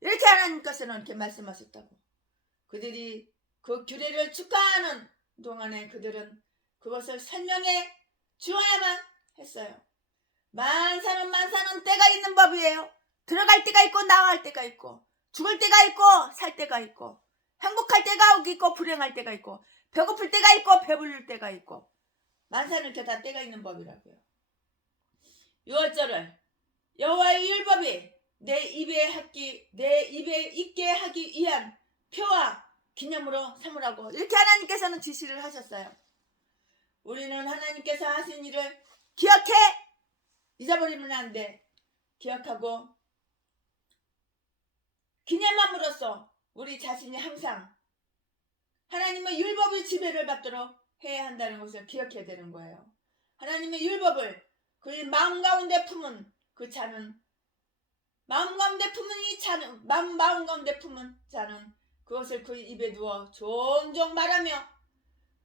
이렇게 하나님께서는 이렇게 말씀하셨다고. 그들이 그 규례를 축하하는 동안에 그들은 그것을 설명해 주어야만 했어요. 만사는 때가 있는 법이에요. 들어갈 때가 있고 나갈 때가 있고 죽을 때가 있고 살 때가 있고 행복할 때가 있고 불행할 때가 있고 배고플 때가 있고 배부를 때가 있고 만사는 이렇게 다 때가 있는 법이라고요. 6월절을 여호와의 율법이 내 입에 있게 하기 위한 표와 기념으로 삼으라고 이렇게 하나님께서는 지시를 하셨어요. 우리는 하나님께서 하신 일을 기억해 잊어버리면 안 돼. 기억하고 기념함으로써 우리 자신이 항상 하나님의 율법의 지배를 받도록 해야 한다는 것을 기억해야 되는 거예요. 하나님의 율법을 그의 마음 가운데 품은 그 자는 마음 가운데 품은 자는 그것을 그의 입에 두어 종종 말하며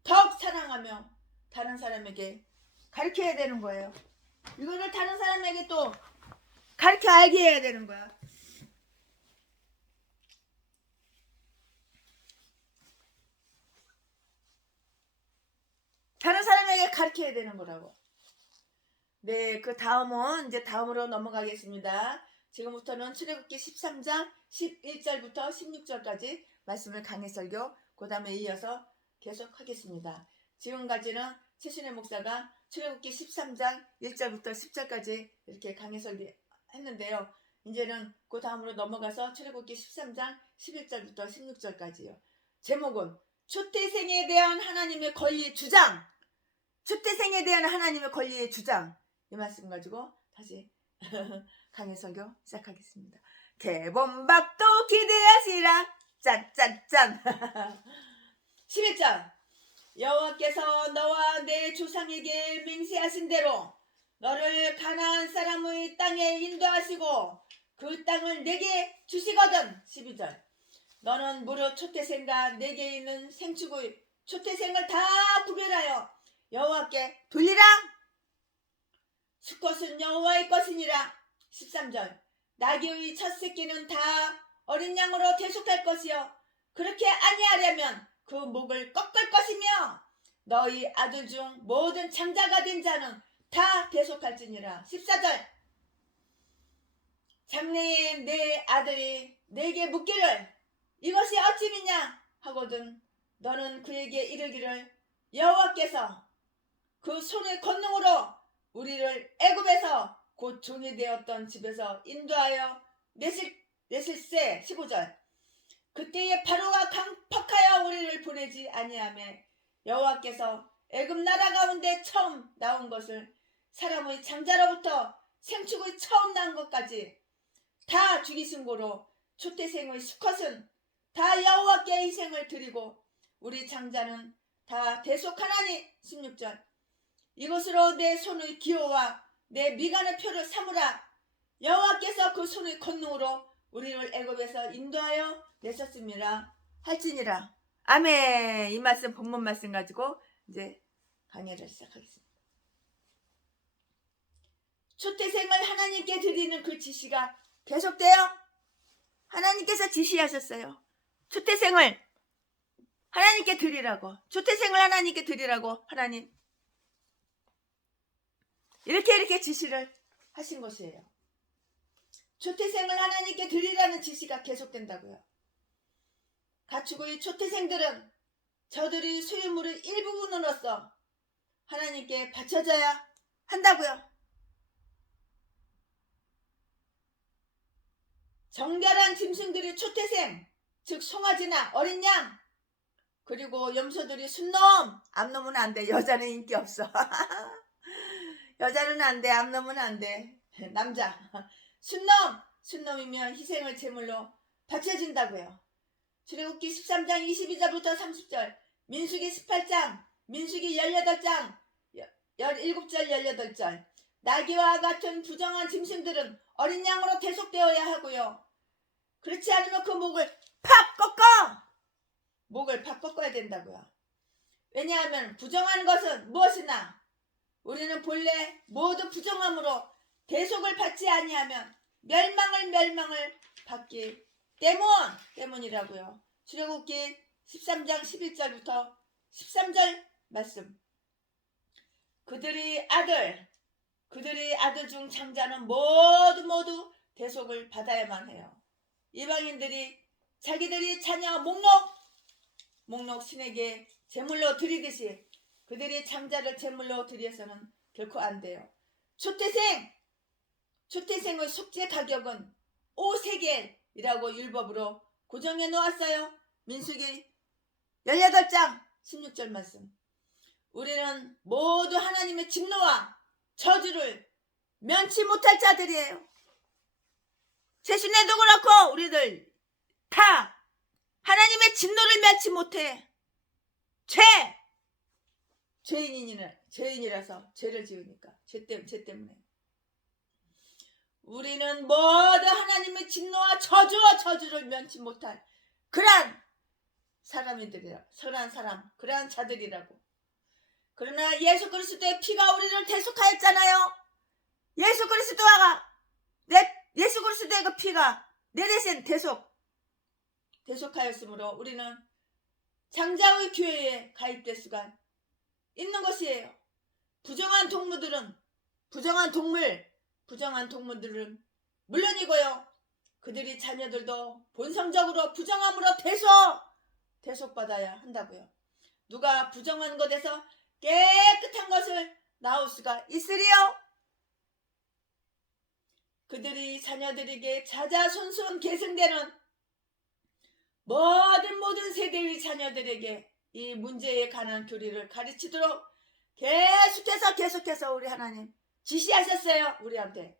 더욱 사랑하며 다른 사람에게 가르쳐야 되는 거예요. 이거를 다른 사람에게 또 가르쳐 알게 해야 되는 거야. 다른 사람에게 가르쳐야 되는 거라고. 네, 그 다음은 이제 다음으로 넘어가겠습니다. 지금부터는 출애굽기 13장 11절부터 16절까지 말씀을 강해설교, 그 다음에 이어서 계속하겠습니다. 지금까지는 최신의 목사가 출애굽기 13장 1절부터 10절까지 이렇게 강해설교 했는데요. 이제는 그 다음으로 넘어가서 출애굽기 13장 11절부터 16절까지요. 제목은 초태생에 대한 하나님의 권리 주장. 초태생에 대한 하나님의 권리의 주장. 이 말씀 가지고 다시 강해설교 시작하겠습니다. 개봉박도 기대하시라. 짠짠짠. 11절. 여호와께서 너와 내 조상에게 맹세하신 대로 너를 가나안 사람의 땅에 인도하시고 그 땅을 내게 주시거든. 12절. 너는 무릇 초태생과 내게 있는 생축의 초태생을 다 구별하여 여호와께 돌리라. 수컷은 여호와의 것이니라. 13절. 나귀의 첫 새끼는 다 어린 양으로 대속할 것이요 그렇게 아니하려면 그 목을 꺾을 것이며 너희 아들 중 모든 장자가 된 자는 다 대속할지니라. 14절. 장래에 내 아들이 내게 묻기를 이것이 어찌미냐 하거든 너는 그에게 이르기를 여호와께서 그 손의 권능으로 우리를 애굽에서 곧 종이 되었던 집에서 인도하여 내실세 15절 그때에 바로가 강팍하여 우리를 보내지 아니하며 여호와께서 애굽 나라 가운데 처음 나온 것을 사람의 장자로부터 생축의 처음 난 것까지 다 죽이신 고로 초태생의 수컷은 다 여호와께 희생을 드리고 우리 장자는 다 대속하나니 16절 이것으로 내 손의 기호와 내 미간의 표를 삼으라 여호와께서 그 손의 권능으로 우리를 애굽에서 인도하여 내셨습니다 할지니라. 아멘. 이 말씀 본문 말씀 가지고 이제 강의를 시작하겠습니다. 초태생을 하나님께 드리는 그 지시가 계속돼요. 하나님께서 지시하셨어요. 초태생을 하나님께 드리라고. 초태생을 하나님께 드리라고 하나님 이렇게 지시를 하신 것이에요. 초태생을 하나님께 드리라는 지시가 계속된다고요. 가축의 초태생들은 저들의 소유물의 일부분으로서 하나님께 바쳐져야 한다고요. 정결한 짐승들의 초태생, 즉 송아지나 어린 양, 그리고 염소들이 순놈, 암놈은 안 돼. 여자는 인기 없어. 여자는 안 돼. 암놈은 안 돼. 남자. 순놈이면 희생을 제물로 바쳐진다고요. 출애굽기 13장 22절부터 30절, 민수기 18장, 민수기 18장, 17절 18절 나귀와 같은 부정한 짐승들은 어린 양으로 대속되어야 하고요. 그렇지 않으면 그 목을 팍 꺾어야 된다고요. 왜냐하면 부정한 것은 무엇이나 우리는 본래 모두 부정함으로 대속을 받지 아니하면 멸망을 받기 때문이라고요. 출애굽기 13장 11절부터 13절 말씀. 그들의 아들 중 장자는 모두 대속을 받아야만 해요. 이방인들이 자기들이 자녀 목록 신에게 제물로 드리듯이 그들이 장자를 제물로 드려서는 결코 안 돼요. 초태생의 속죄 가격은 5세겔이라고 율법으로 고정해 놓았어요. 민수기 18장 16절 말씀. 우리는 모두 하나님의 진노와 저주를 면치 못할 자들이에요. 최순애도 그렇고 우리들 다 하나님의 진노를 면치 못해. 죄인이라서 죄를 지으니까 죄 때문에 우리는 모두 하나님의 진노와 저주를 면치 못할 그러한 그러한 자들이라고. 그러나 예수 그리스도의 피가 우리를 대속하였잖아요. 예수 그리스도의 그 피가 내 대신 대속하였으므로 우리는 장자의 교회에 가입될 수가 있는 것이에요. 부정한 동물들은 물론이고요. 그들이 자녀들도 본성적으로 부정함으로 대속받아야 한다고요. 누가 부정한 것에서 깨끗한 것을 낳을 수가 있으리요. 그들이 자녀들에게 자자손손 계승되는 모든 세대의 자녀들에게 이 문제에 관한 교리를 가르치도록 계속해서 우리 하나님 지시하셨어요. 우리한테.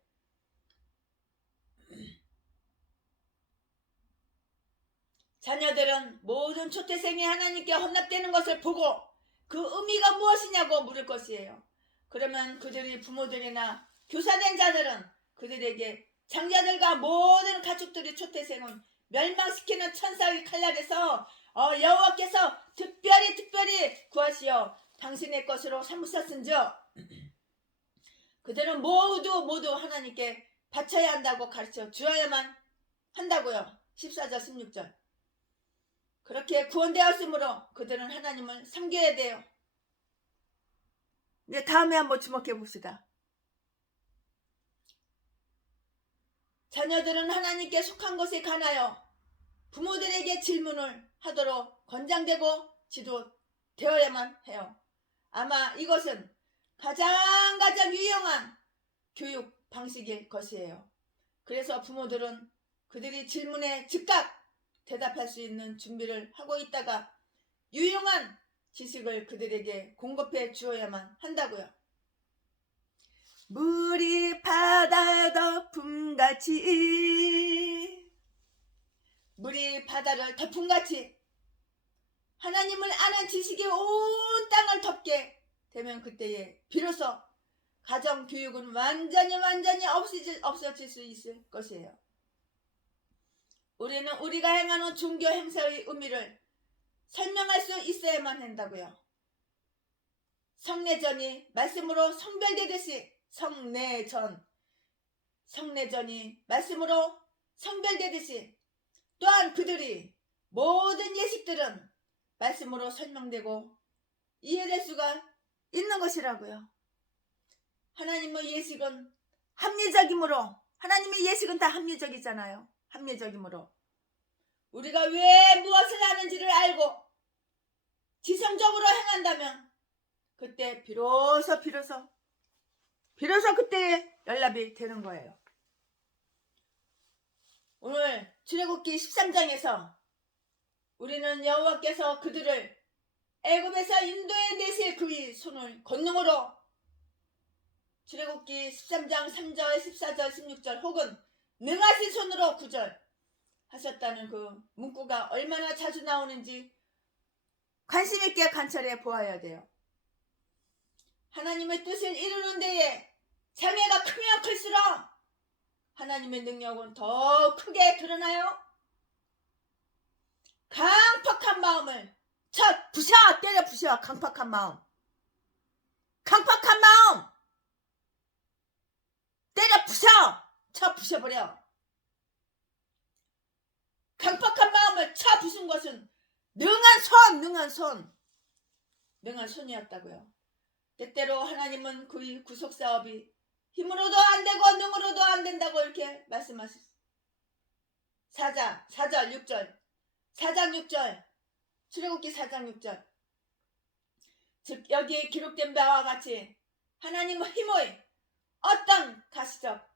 자녀들은 모든 초태생이 하나님께 헌납되는 것을 보고 그 의미가 무엇이냐고 물을 것이에요. 그러면 그들의 부모들이나 교사된 자들은 그들에게 장자들과 모든 가축들의 초태생은 멸망시키는 천사의 칼날에서 여호와께서 특별히 구하시어 당신의 것으로 삼으셨은즉 그들은 모두 하나님께 바쳐야 한다고 가르쳐 주어야만 한다고요. 14절 16절. 그렇게 구원되었으므로 그들은 하나님을 섬겨야 돼요. 이제 다음에 한번 주목해 봅시다. 자녀들은 하나님께 속한 것에 관하여 부모들에게 질문을 하도록 권장되고 지도되어야만 해요. 아마 이것은 가장 유용한 교육 방식일 것이에요. 그래서 부모들은 그들이 질문에 즉각 대답할 수 있는 준비를 하고 있다가 유용한 지식을 그들에게 공급해 주어야만 한다고요. 물이 바다 덮음같이, 물이 바다를 덮음같이 하나님을 아는 지식이 온 땅을 덮게 되면 그때에 비로소 가정교육은 완전히 없어질 수 있을 것이에요. 우리는 우리가 행하는 종교 행사의 의미를 설명할 수 있어야만 한다고요. 성례전이 말씀으로 성별되듯이 성례전이 말씀으로 성별되듯이 또한 그들이 모든 예식들은 말씀으로 설명되고 이해될 수가 있는 것이라고요. 하나님의 예식은 합리적이므로, 하나님의 예식은 다 합리적이잖아요. 합리적이므로 우리가 왜 무엇을 하는지를 알고 지성적으로 행한다면 그때 비로소 그때 연락이 되는 거예요. 오늘 출애굽기 13장에서 우리는 여호와께서 그들을 애굽에서 인도해 내실 그의 손을 권능으로, 출애굽기 13장 3절 14절 16절 혹은 능하신 손으로 9절 하셨다는 그 문구가 얼마나 자주 나오는지 관심 있게 관찰해 보아야 돼요. 하나님의 뜻을 이루는 데에 장애가 크면 클수록 하나님의 능력은 더 크게 드러나요. 강팍한 마음을 때려 부셔. 강팍한 마음 때려 부셔. 부셔버려. 강팍한 마음을 부순 것은 능한 손이었다고요. 때때로 하나님은 그의 구속사업이 힘으로도 안 되고 능으로도 안 된다고 이렇게 말씀하셨어요. 4장 6절 출애굽기 4장 6절 즉 여기에 기록된 바와 같이 하나님의 힘의 어떤 가시적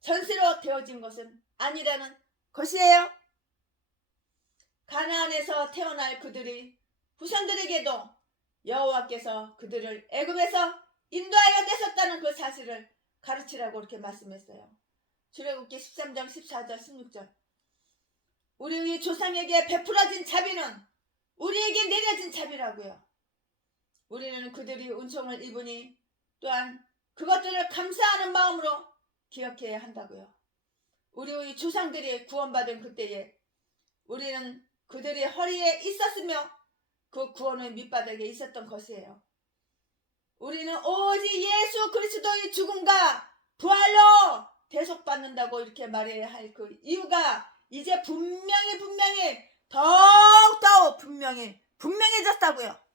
전세로 되어진 것은 아니라는 것이에요. 가나안에서 태어날 그들이 후손들에게도 여호와께서 그들을 애굽에서 인도하여 내셨다는 그 사실을 가르치라고 이렇게 말씀했어요. 출애굽기 13장 14절 16절 우리의 조상에게 베풀어진 자비는 우리에게 내려진 자비라고요. 우리는 그들이 은총을 입으니 또한 그것들을 감사하는 마음으로 기억해야 한다고요. 우리의 조상들이 구원받은 그때에 우리는 그들의 허리에 있었으며 그 구원의 밑바닥에 있었던 것이에요. 우리는 오직 예수 그리스도의 죽음과 부활로 대속받는다고 이렇게 말해야 할 그 이유가 이제 분명히 더욱더 분명해졌다고요.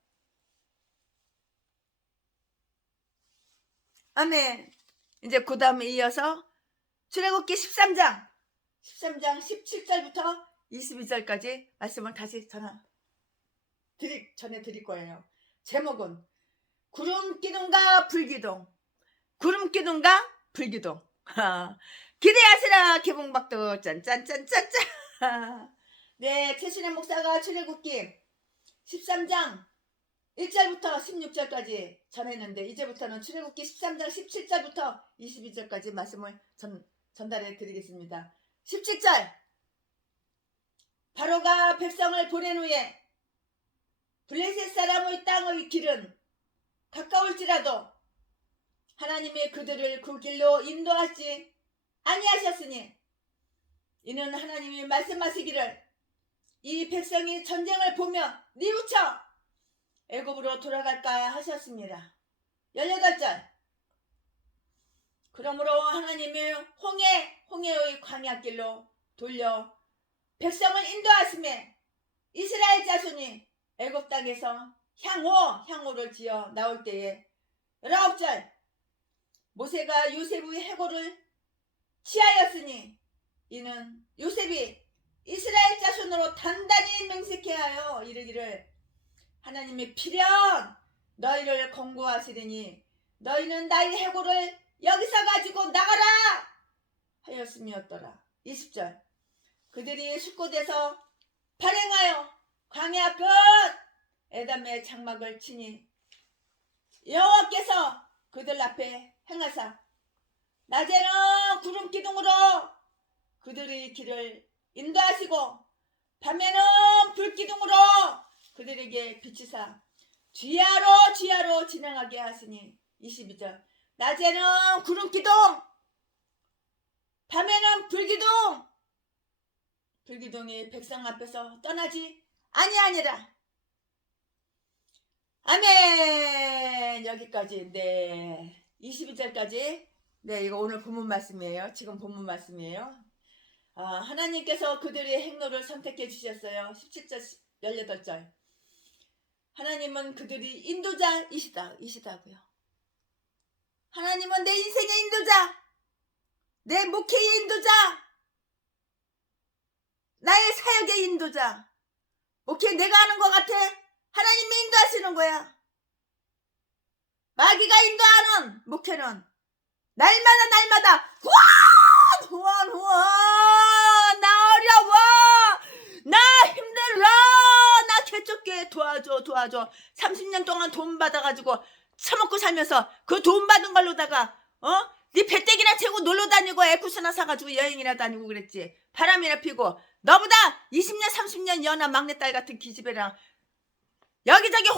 아멘. 이제 그 다음에 이어서 출애굽기 13장 17절부터 22절까지 말씀을 다시 전해드릴 거예요. 제목은 구름기둥과 불기둥. 기대하시라 개봉박도 짠짠짠짠짠. 네, 최신의 목사가 출애굽기 13장 1절부터 16절까지 전했는데 이제부터는 출애굽기 13장 17절부터 22절까지 말씀을 전달해 드리겠습니다. 17절 바로가 백성을 보낸 후에 블레셋 사람의 땅의 길은 가까울지라도 하나님이 그들을 그 길로 인도하지 아니하셨으니 이는 하나님이 말씀하시기를 이 백성이 전쟁을 보며 뉘우쳐 애굽으로 돌아갈까 하셨습니다. 18절 그러므로 하나님이 홍해의 광야길로 돌려 백성을 인도하심에 이스라엘 자손이 애굽 땅에서 향호를 지어 나올 때에 19절 모세가 요셉의 해골을 취하였으니 이는 요셉이 이스라엘 자손으로 단단히 맹세케 하여 이르기를 하나님의 필연 너희를 권고하시리니 너희는 나의 해골을 여기서 가지고 나가라 하였음이었더라. 20절. 그들이 숙곳에서 발행하여 광야 끝 에담의 장막을 치니 여호와께서 그들 앞에 행하사 낮에는 구름 기둥으로 그들의 길을 인도하시고 밤에는 불 기둥으로 그들에게 비치사 주야로 진행하게 하시니 22절. 낮에는 구름 기둥 밤에는 불기둥이 백성 앞에서 떠나지 아니하니라. 아멘. 여기까지. 네, 22절까지. 네, 이거 오늘 본문 말씀이에요. 지금 본문 말씀이에요. 하나님께서 그들의 행로를 선택해 주셨어요. 17절 18절. 하나님은 그들이 인도자이시다고요. 하나님은 내 인생의 인도자, 내 목회의 인도자, 나의 사역의 인도자. 목회 내가 하는 것 같아? 하나님이 인도하시는 거야. 마귀가 인도하는 목회는 날마다 후원 나 어려워, 나 힘들어, 나 개쫓게 도와줘. 30년 동안 돈 받아가지고 처먹고 살면서 그 돈 받은 걸로다가 네 배때기나 채고 놀러 다니고 에쿠스나 사가지고 여행이나 다니고 그랬지. 바람이나 피고 너보다 20년 30년 연하 막내딸 같은 기집애랑 여기저기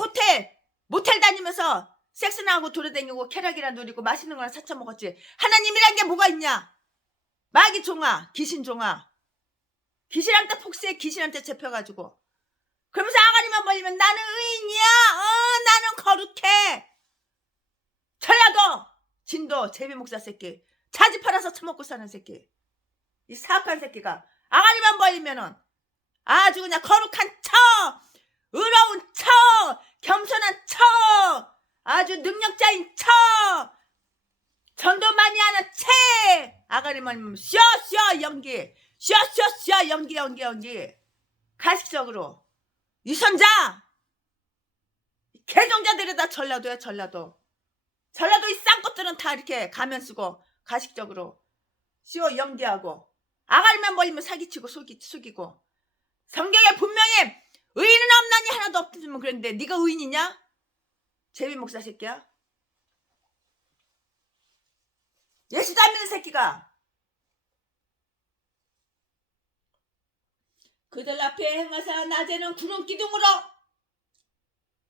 모텔 다니면서 섹스나 하고 돌아다니고 쾌락이나 누리고 맛있는 거나 사쳐 먹었지. 하나님이란 게 뭐가 있냐? 마귀 종아, 귀신 종아. 귀신한테 폭세해, 귀신한테 잡혀가지고. 그러면서 아가리만 벌리면 나는 의인이야. 나는 거룩해. 전라도 진도 제비 목사 새끼. 자지 팔아서 처먹고 사는 새끼. 이 사악한 새끼가 아가리만 벌리면은 아주 그냥 거룩한 척, 의로운 척, 겸손한 척, 아주 능력자인 척, 전도 많이 하는 채. 아가리만 벌리면 쇼 연기, 쇼 연기. 가식적으로 유선자 개종자들이 다 전라도야. 전라도 이 쌍것들은 다 이렇게 가면 쓰고 가식적으로 쇼 연기하고 아가리만 벌리면 사기치고 속이고. 성경에 분명히 의인은 없나니 하나도 없으면 그랬는데 네가 의인이냐? 제비 목사 새끼야. 예수도 안 믿는 새끼가. 그들 앞에 행하사 낮에는 구름 기둥으로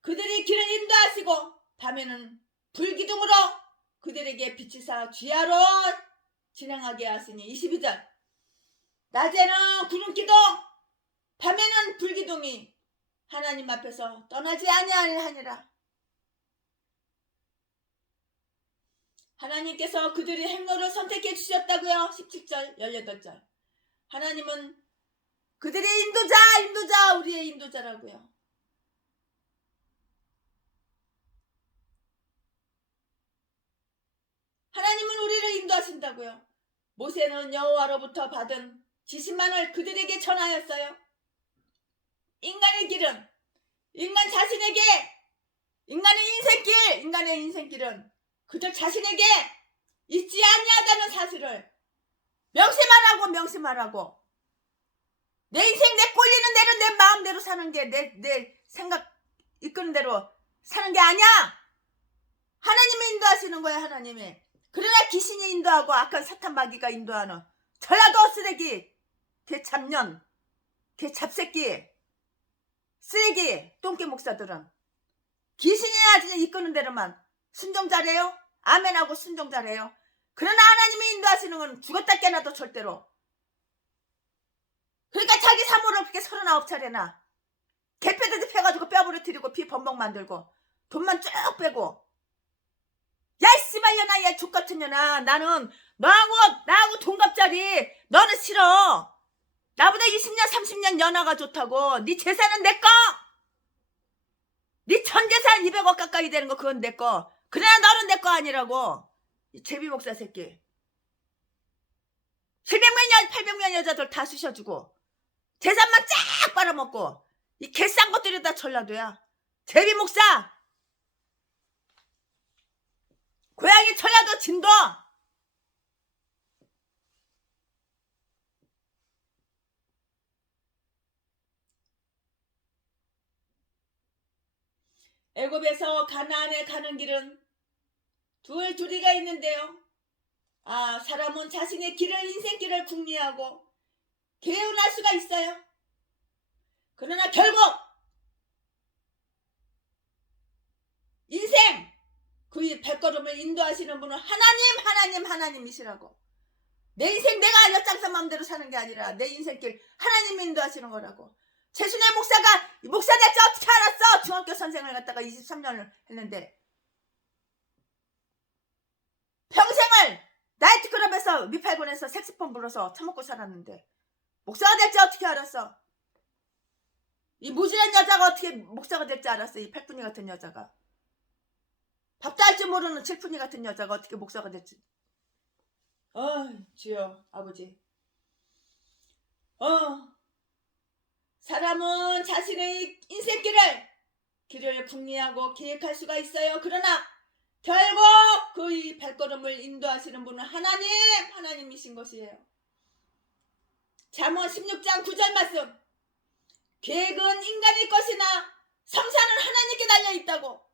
그들이 길을 인도하시고 밤에는 불기둥으로 그들에게 비치사 주야로 진행하게 하시니 22절. 낮에는 구름 기둥 밤에는 불기둥이 하나님 앞에서 떠나지 아니하니라. 하나님께서 그들의 행로를 선택해 주셨다고요. 17절 18절. 하나님은 그들의 인도자 우리의 인도자라고요. 하나님은 우리를 인도하신다고요. 모세는 여호와로부터 받은 지시만을 그들에게 전하였어요. 인간의 길은 인간 자신에게, 인간의 인생길은 그들 자신에게 있지 아니하다는 사실을 명심하라고. 내 인생 내 꼴리는 대로 내 마음대로 사는 게 내 생각 이끄는 대로 사는 게 아니야. 하나님이 인도하시는 거야. 하나님이. 그러나 귀신이 인도하고 악한 사탄 마귀가 인도하는 전라도 쓰레기, 개잡년, 개잡새끼, 쓰레기, 똥개 목사들은 귀신이 아주 이끄는 대로만 순종 잘해요. 아멘하고 순종 잘해요. 그러나 하나님이 인도하시는 건 죽었다 깨나도 절대로. 그러니까 자기 사모를 그렇게 39차례나 개패듯이 패가지고 뼈 부러뜨리고 피 범벅 만들고 돈만 쭉 빼고. 야 씨발년아, 야 족같은 년아. 나는 나하고 동갑자리 너는 싫어. 나보다 20년 30년 연하가 좋다고. 네 재산은 내 거. 네 전재산 200억 가까이 되는 거 그건 내 거. 그러나 너는 내 거 아니라고. 이 제비 목사 새끼. 700명 800명 여자들 다 쑤셔주고 재산만 쫙 빨아먹고 이 개싼 것들이 다 전라도야. 제비 목사 고양이 쳐야도 진도. 애굽에서 가나안에 가는 길은 둘이가 있는데요. 사람은 자신의 길을, 인생길을 궁리하고 개운할 수가 있어요. 그러나 결국 인생 그의 발걸음을 인도하시는 분은 하나님이시라고. 내 인생 내가 엿장사 마음대로 사는 게 아니라 내 인생길 하나님이 인도하시는 거라고. 최순애 목사가 목사 될지 어떻게 알았어? 중학교 선생을 갖다가 23년을 했는데 평생을 나이트클럽에서 미팔군에서 색소폰 불어서 처먹고 살았는데 목사가 될지 어떻게 알았어? 이 무지한 여자가 어떻게 목사가 될지 알았어? 이 팔푼이 같은 여자가. 밥도 할 줄 모르는 칠푼이 같은 여자가 어떻게 목사가 될지. 주여 아버지. 사람은 자신의 길을 궁리하고 계획할 수가 있어요. 그러나 결국 그의 발걸음을 인도하시는 분은 하나님이신 것이에요. 잠언 16장 9절 말씀. 계획은 인간의 것이나 성사는 하나님께 달려있다고.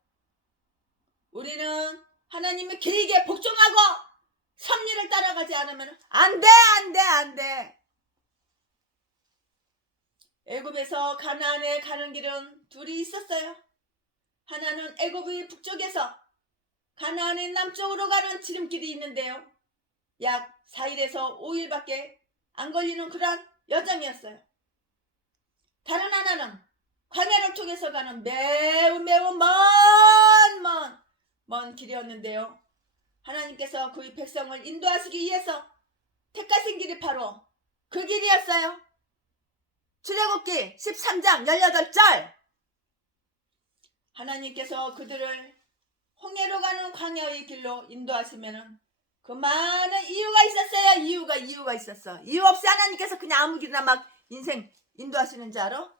우리는 하나님의 계획에 복종하고 섭리를 따라가지 않으면 안 돼. 애굽에서 가나안에 가는 길은 둘이 있었어요. 하나는 애굽의 북쪽에서 가나안의 남쪽으로 가는 지름길이 있는데요. 약 4일에서 5일밖에 안 걸리는 그런 여정이었어요. 다른 하나는 광야를 통해서 가는 매우 먼 길이었는데요. 하나님께서 그의 백성을 인도하시기 위해서 택하신 길이 바로 그 길이었어요. 출애굽기 13장 18절. 하나님께서 그들을 홍해로 가는 광야의 길로 인도하시면은 그 많은 이유가 있었어요. 이유가 있었어. 이유 없이 하나님께서 그냥 아무 길이나 막 인생 인도하시는 줄 알아?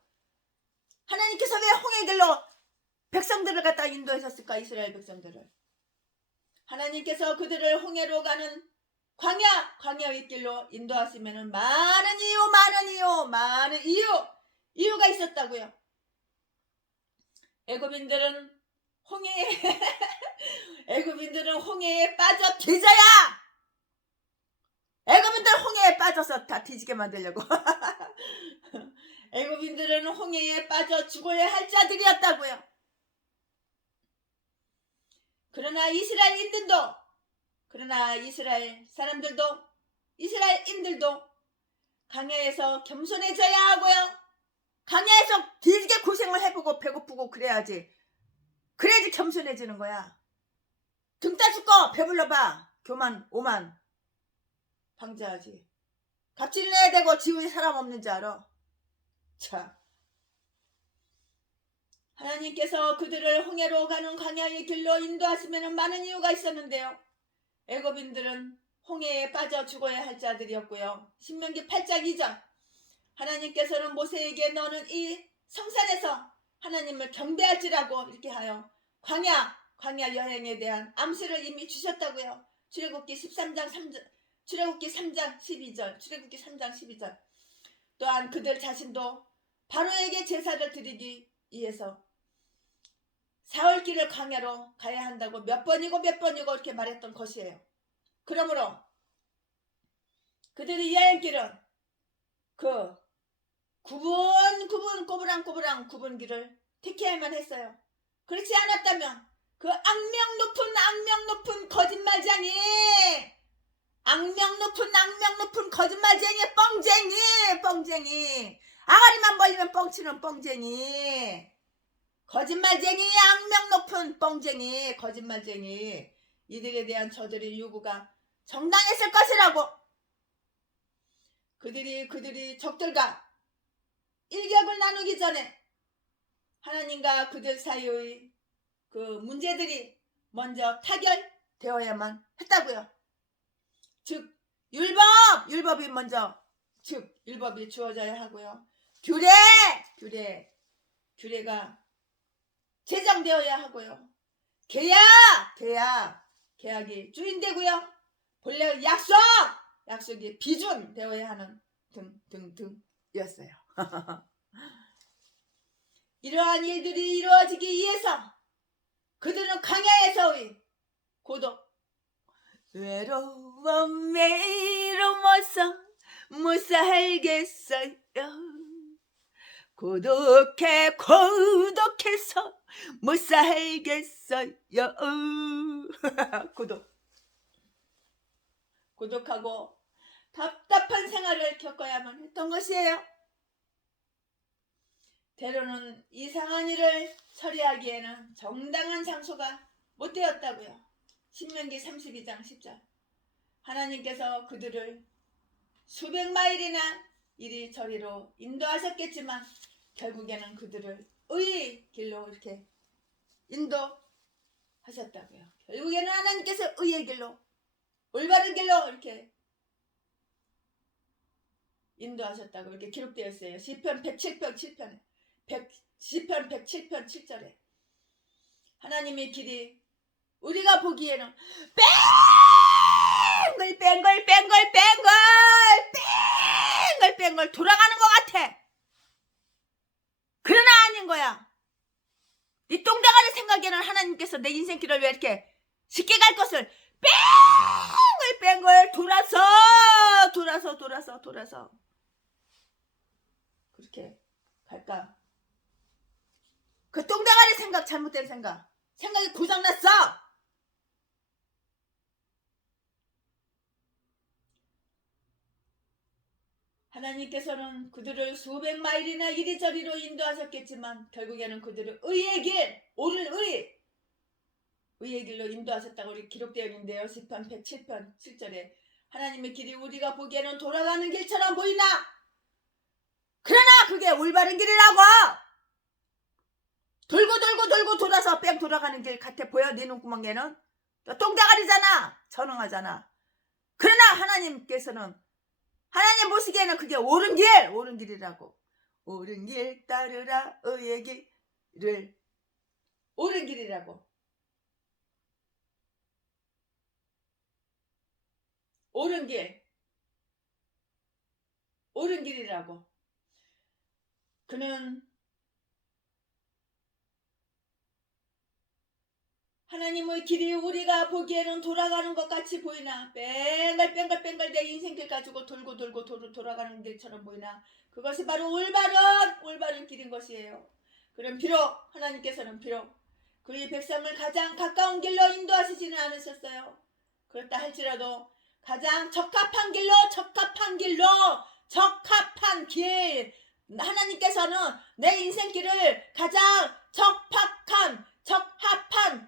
하나님께서 왜 홍해 길로 백성들을 갖다 인도하셨을까? 이스라엘 백성들을. 하나님께서 그들을 홍해로 가는 광야의 길로 인도하시면은 많은 이유가 있었다고요. 애굽인들은 홍해에 빠져 뒤져야. 애굽인들 홍해에 빠져서 다 뒤지게 만들려고. 애굽인들은 홍해에 빠져 죽어야 할 자들이었다고요. 그러나 이스라엘 사람들도 이스라엘인들도 광야에서 겸손해져야 하고요. 광야에서 길게 고생을 해보고 배고프고 그래야지 겸손해지는 거야. 등 따죽고 배불러봐 교만 오만 방지하지. 갑질 내야 되고 지우에 사람 없는 줄 알아. 자, 하나님께서 그들을 홍해로 가는 광야의 길로 인도하시면 많은 이유가 있었는데요. 애굽인들은 홍해에 빠져 죽어야 할 자들이었고요. 신명기 8장 2절. 하나님께서는 모세에게 너는 이 성산에서 하나님을 경배할지라고 이렇게 하여 광야 여행에 대한 암시를 이미 주셨다고요. 출애굽기 3장 12절. 또한 그들 자신도 바로에게 제사를 드리기 위해서 사흘길을 광야로 가야 한다고 몇 번이고 이렇게 말했던 것이에요. 그러므로 그들의 여행길은 그 꼬부랑 구분 길을 택해야만 했어요. 그렇지 않았다면 그 악명 높은 거짓말쟁이, 뻥쟁이, 아가리만 벌리면 뻥치는 뻥쟁이, 거짓말쟁이, 악명 높은 뻥쟁이, 거짓말쟁이, 이들에 대한 저들의 요구가 정당했을 것이라고. 그들이 적들과 일격을 나누기 전에 하나님과 그들 사이의 그 문제들이 먼저 타결되어야만 했다고요. 즉 율법이 주어져야 하고요. 규례가 제정되어야 하고요. 계약 계약이 주인되고요. 본래 약속이 비준되어야 하는 등이었어요. 이러한 일들이 이루어지기 위해서 그들은 광야에서의 고독, 외로움 외로워서 못 살겠어요. 고독해서 못 살겠어요. 고독하고 답답한 생활을 겪어야만 했던 것이에요. 때로는 이상한 일을 처리하기에는 정당한 장소가 못 되었다고요. 신명기 32장 10절. 하나님께서 그들을 수백 마일이나 이리저리로 인도하셨겠지만 결국에는 그들을 의의 길로 이렇게 인도하셨다고요. 결국에는 하나님께서 의의 길로, 올바른 길로 이렇게 인도하셨다고 이렇게 기록되어 있어요. 시편 107편 7편에. 시편 107편 7절에 하나님의 길이 우리가 보기에는 뺑글 돌아가는 것 같아. 그러나 아닌 거야. 이 똥대가리 생각에는 하나님께서 내 인생길을 왜 이렇게 쉽게 갈 것을 뺑글 돌아서 그렇게 갈까? 그 똥대가리 생각, 잘못된 생각이 고장났어. 하나님께서는 그들을 수백 마일이나 이리저리로 인도하셨겠지만 결국에는 그들을 의의 길, 옳은 의의 길로 인도하셨다고 기록되어 있는데요. 시편 107편 7절에 하나님의 길이 우리가 보기에는 돌아가는 길처럼 보이나 그러나 그게 올바른 길이라고. 돌고 돌아서 뺑 돌아가는 길 같아 보여? 네 눈구멍에는 똥대가리잖아. 전응하잖아. 그러나 하나님께서는 하나님 보시기에는 그게 옳은 길이라고. 옳은 길 따르라 의의 길을 옳은 길이라고. 옳은 길이라고. 그는 하나님의 길이 우리가 보기에는 돌아가는 것 같이 보이나 뺑글 내 인생길 가지고 돌고 돌아가는 길처럼 보이나 그것이 바로 올바른 길인 것이에요. 그럼 하나님께서는 그의 백성을 가장 가까운 길로 인도하시지는 않으셨어요. 그렇다 할지라도 가장 적합한 길 하나님께서는 내 인생길을 가장 적합한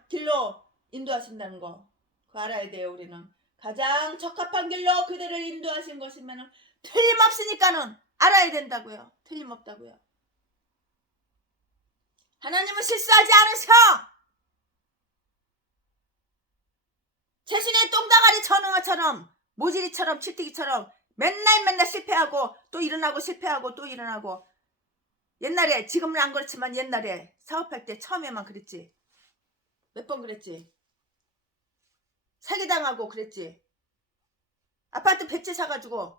길로 인도하신다는 거 그거 알아야 돼요. 우리는 가장 적합한 길로 그들을 인도하신 것이면 틀림없으니까는 알아야 된다고요. 틀림없다고요. 하나님은 실수하지 않으셔. 자신의 똥다가리 전응아처럼 모질이처럼 치트기처럼 맨날 실패하고 또 일어나고 실패하고 또 일어나고. 옛날에 지금은 안 그렇지만 옛날에 사업할 때 처음에만 그랬지. 몇 번 그랬지. 사기당하고 그랬지. 아파트 배치 사가지고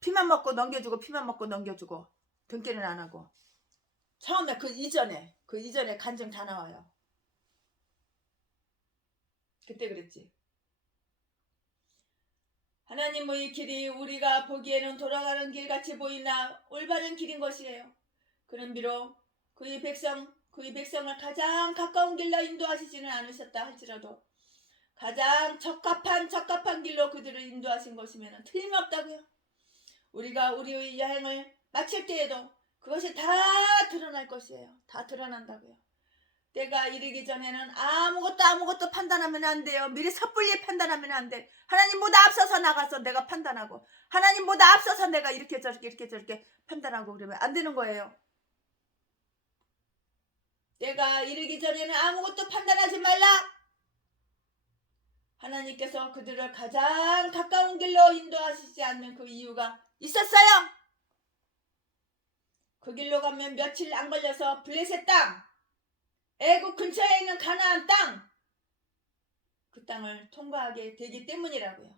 피만 먹고 넘겨주고 등기는 안 하고. 처음에 그 이전에 간증 다 나와요. 그때 그랬지. 하나님의 길이 우리가 보기에는 돌아가는 길같이 보이나 올바른 길인 것이에요. 그는 비록 그의 백성을 가장 가까운 길로 인도하시지는 않으셨다 할지라도 가장 적합한 길로 그들을 인도하신 것이면 틀림없다고요. 우리가 우리의 여행을 마칠 때에도 그것이 다 드러날 것이에요. 다 드러난다고요. 때가 이르기 전에는 아무것도 판단하면 안 돼요. 미리 섣불리 판단하면 안 돼. 하나님보다 앞서서 나가서 내가 판단하고 하나님보다 앞서서 내가 이렇게 저렇게 판단하고 그러면 안 되는 거예요. 때가 이르기 전에는 아무것도 판단하지 말라. 하나님께서 그들을 가장 가까운 길로 인도하시지 않는 그 이유가 있었어요. 그 길로 가면 며칠 안 걸려서 블레셋 땅, 애국 근처에 있는 가나안 땅, 그 땅을 통과하게 되기 때문이라고요.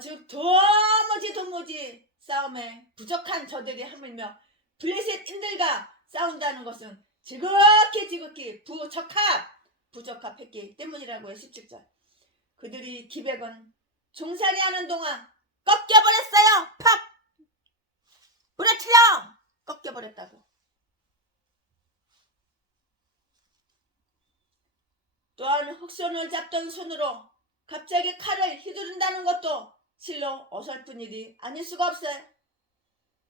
즉 도무지 싸움에 부족한 저들이 하물며 블레셋인들과 싸운다는 것은 지극히 부적합했기 때문이라고요. 17절. 그들이 기백은 종살이하는 동안 꺾여버렸어요. 팍! 부러뜨려! 꺾여버렸다고. 또한 흑손을 잡던 손으로 갑자기 칼을 휘두른다는 것도 실로 어설픈 일이 아닐 수가 없어요.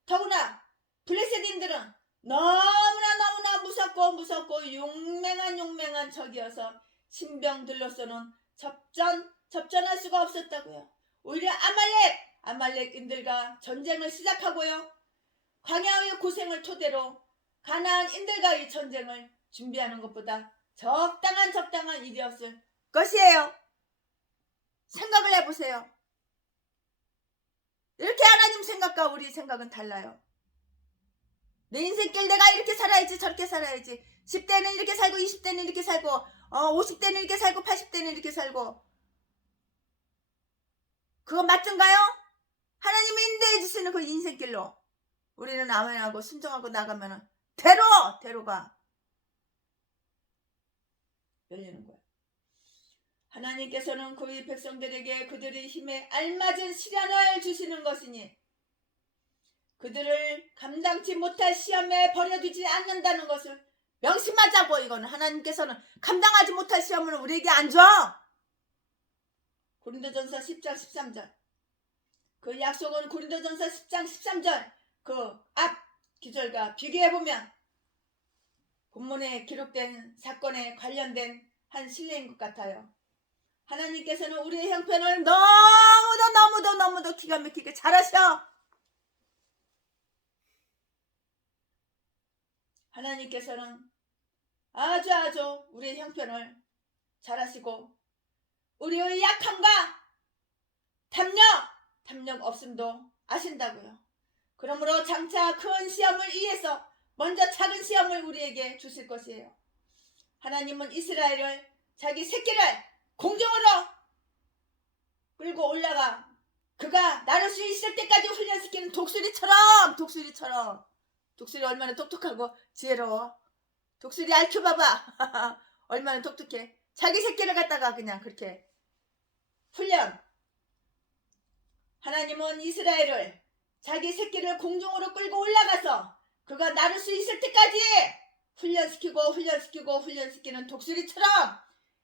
더구나 블레셋인들은 너무나 무섭고 용맹한 적이어서 신병들로서는 접전할 수가 없었다고요. 오히려 아말렉인들과 전쟁을 시작하고요. 광야의 고생을 토대로 가나안인들과의 전쟁을 준비하는 것보다 적당한 일이었을 것이에요. 생각을 해보세요. 이렇게 하나님 생각과 우리 생각은 달라요. 내 인생길 내가 이렇게 살아야지 저렇게 살아야지 10대는 이렇게 살고 20대는 이렇게 살고 50대는 이렇게 살고 80대는 이렇게 살고 그거 맞던가요? 하나님이 인도해 주시는 그 인생길로 우리는 아멘하고 순종하고 나가면 대로가 열리는 거예요. 하나님께서는 그의 백성들에게 그들의 힘에 알맞은 시련을 주시는 것이니 그들을 감당치 못할 시험에 버려두지 않는다는 것을 명심하자고. 이거는 하나님께서는 감당하지 못할 시험을 우리에게 안 줘. 고린도전서 10장 13절. 그 약속은 고린도전서 10장 13절 그 앞 기절과 비교해보면 본문에 기록된 사건에 관련된 한 신뢰인 것 같아요. 하나님께서는 우리의 형편을 너무도 기가 막히게 잘하셔. 하나님께서는 아주 우리의 형편을 잘하시고 우리의 약함과 탐욕 없음도 아신다고요. 그러므로 장차 큰 시험을 위해서 먼저 작은 시험을 우리에게 주실 것이에요. 하나님은 이스라엘을 자기 새끼를 공중으로 끌고 올라가 그가 나를 수 있을 때까지 훈련시키는 독수리처럼 독수리 얼마나 똑똑하고 지혜로워. 독수리 IQ 봐봐. 얼마나 똑똑해. 자기 새끼를 갖다가 그냥 그렇게 훈련. 하나님은 이스라엘을 자기 새끼를 공중으로 끌고 올라가서 그가 나를 수 있을 때까지 훈련시키는 독수리처럼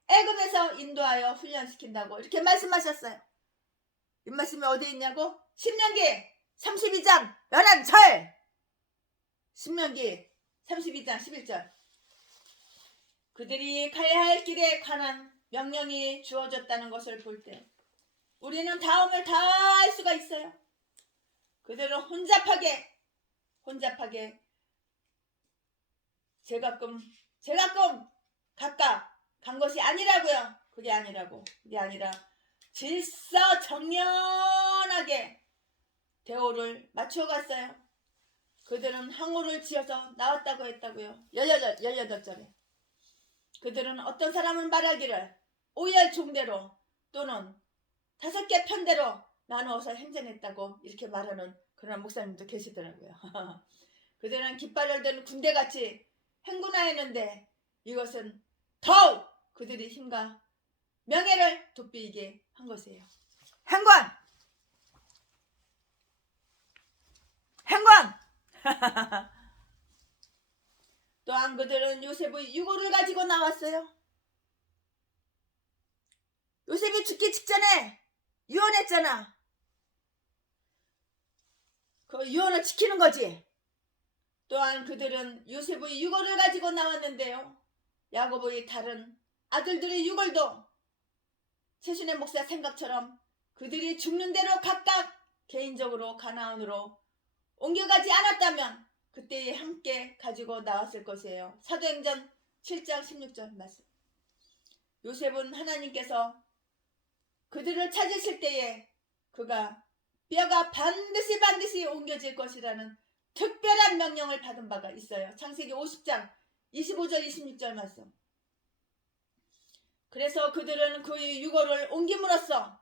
애굽에서 인도하여 훈련시킨다고 이렇게 말씀하셨어요. 이 말씀이 어디에 있냐고? 신명기 32장 11절. 신명기 32장 11절. 그들이 가야 할 길에 관한 명령이 주어졌다는 것을 볼 때 우리는 다음을 다 할 수가 있어요. 그들은 혼잡하게 제가끔 각각 간 것이 아니라고요. 그게 아니라 질서정연하게 대오를 맞추어 갔어요. 그들은 항우를 지어서 나왔다고 했다고요. 18절에 그들은 어떤 사람은 말하기를 오열 종대로 또는 5개 편대로 나누어서 행전했다고 이렇게 말하는 그런 목사님도 계시더라고요. 그들은 깃발을 든 군대같이 행군하였는데 이것은 더욱 그들의 힘과 명예를 돋보이게 한 것이에요. 행군! 또한 그들은 요셉의 유고를 가지고 나왔어요. 요셉이 죽기 직전에 유언했잖아. 그 유언을 지키는 거지. 또한 그들은 요셉의 유고를 가지고 나왔는데요. 야곱의 다른 아들들의 유골도 최순의 목사 생각처럼 그들이 죽는 대로 각각 개인적으로 가나안으로 옮겨가지 않았다면 그때에 함께 가지고 나왔을 것이에요. 사도행전 7장 16절 말씀. 요셉은 하나님께서 그들을 찾으실 때에 그가 뼈가 반드시 옮겨질 것이라는 특별한 명령을 받은 바가 있어요. 창세기 50장 25절 26절 말씀. 그래서 그들은 그 유고를 옮김으로써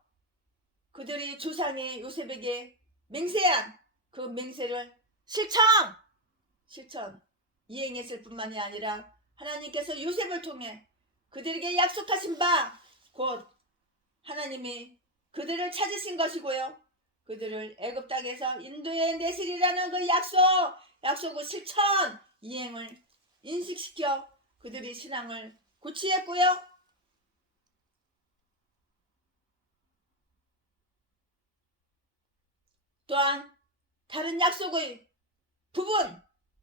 그들이 조상의 요셉에게 맹세한 그 맹세를 실천 이행했을 뿐만이 아니라 하나님께서 요셉을 통해 그들에게 약속하신 바 곧 하나님이 그들을 찾으신 것이고요. 그들을 애굽 땅에서 인도에 내시리라는 그 약속의 실천 이행을 인식시켜 그들이 신앙을 고취했고요. 또한 다른 약속의 부분,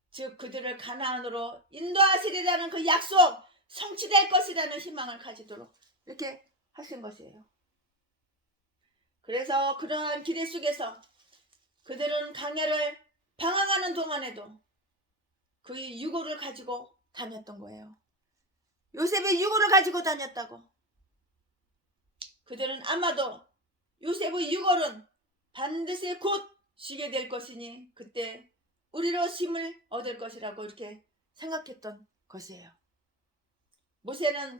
즉 그들을 가나안으로 인도하시리라는 그 약속, 성취될 것이라는 희망을 가지도록 이렇게 하신 것이에요. 그래서 그러한 기대 속에서 그들은 광야를 방황하는 동안에도 그의 유고를 가지고 다녔던 거예요. 요셉의 유고를 가지고 다녔다고. 그들은 아마도 요셉의 유고는 반드시 곧 쉬게 될 것이니 그때 우리로 힘을 얻을 것이라고 이렇게 생각했던 것이에요. 모세는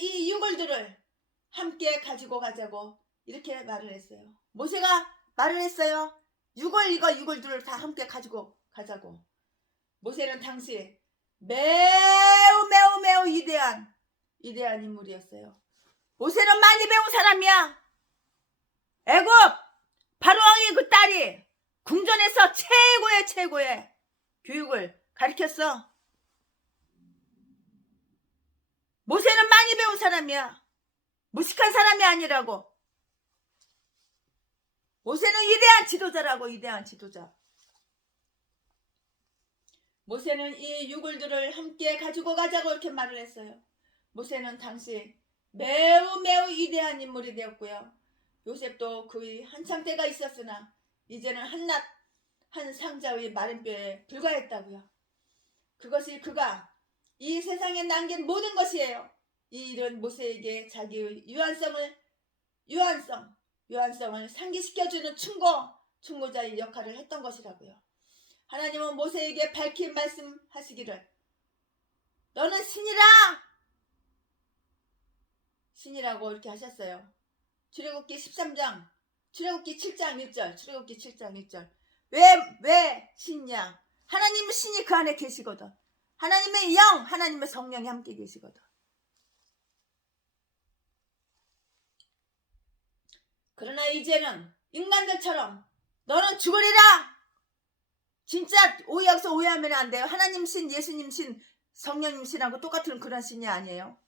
이 유골들을 함께 가지고 가자고 이렇게 말을 했어요. 모세가 말을 했어요. 유골들을 다 함께 가지고 가자고. 모세는 당시 매우 위대한 인물이었어요. 모세는 많이 배운 사람이야. 애굽 바로왕의 그 딸이 궁전에서 최고의 교육을 가르쳤어. 모세는 많이 배운 사람이야. 무식한 사람이 아니라고. 모세는 위대한 지도자라고. 위대한 지도자. 모세는 이 유골들을 함께 가지고 가자고 이렇게 말을 했어요. 모세는 당시 매우 위대한 인물이 되었고요. 요셉도 그의 한창 때가 있었으나 이제는 한낱 한 상자의 마른 뼈에 불과했다고요. 그것이 그가 이 세상에 남긴 모든 것이에요. 이 일은 모세에게 자기의 유한성을 상기시켜주는 충고자의 역할을 했던 것이라고요. 하나님은 모세에게 밝히 말씀하시기를 너는 신이라고 이렇게 하셨어요. 출애굽기 13장, 출애굽기 7장 1절. 왜 신이냐? 하나님은 신이 그 안에 계시거든. 하나님의 영, 하나님의 성령이 함께 계시거든. 그러나 이제는 인간들처럼 너는 죽으리라. 진짜 여기서 오해하면 안 돼요. 하나님 신, 예수님 신, 성령님 신하고 똑같은 그런 신이 아니에요.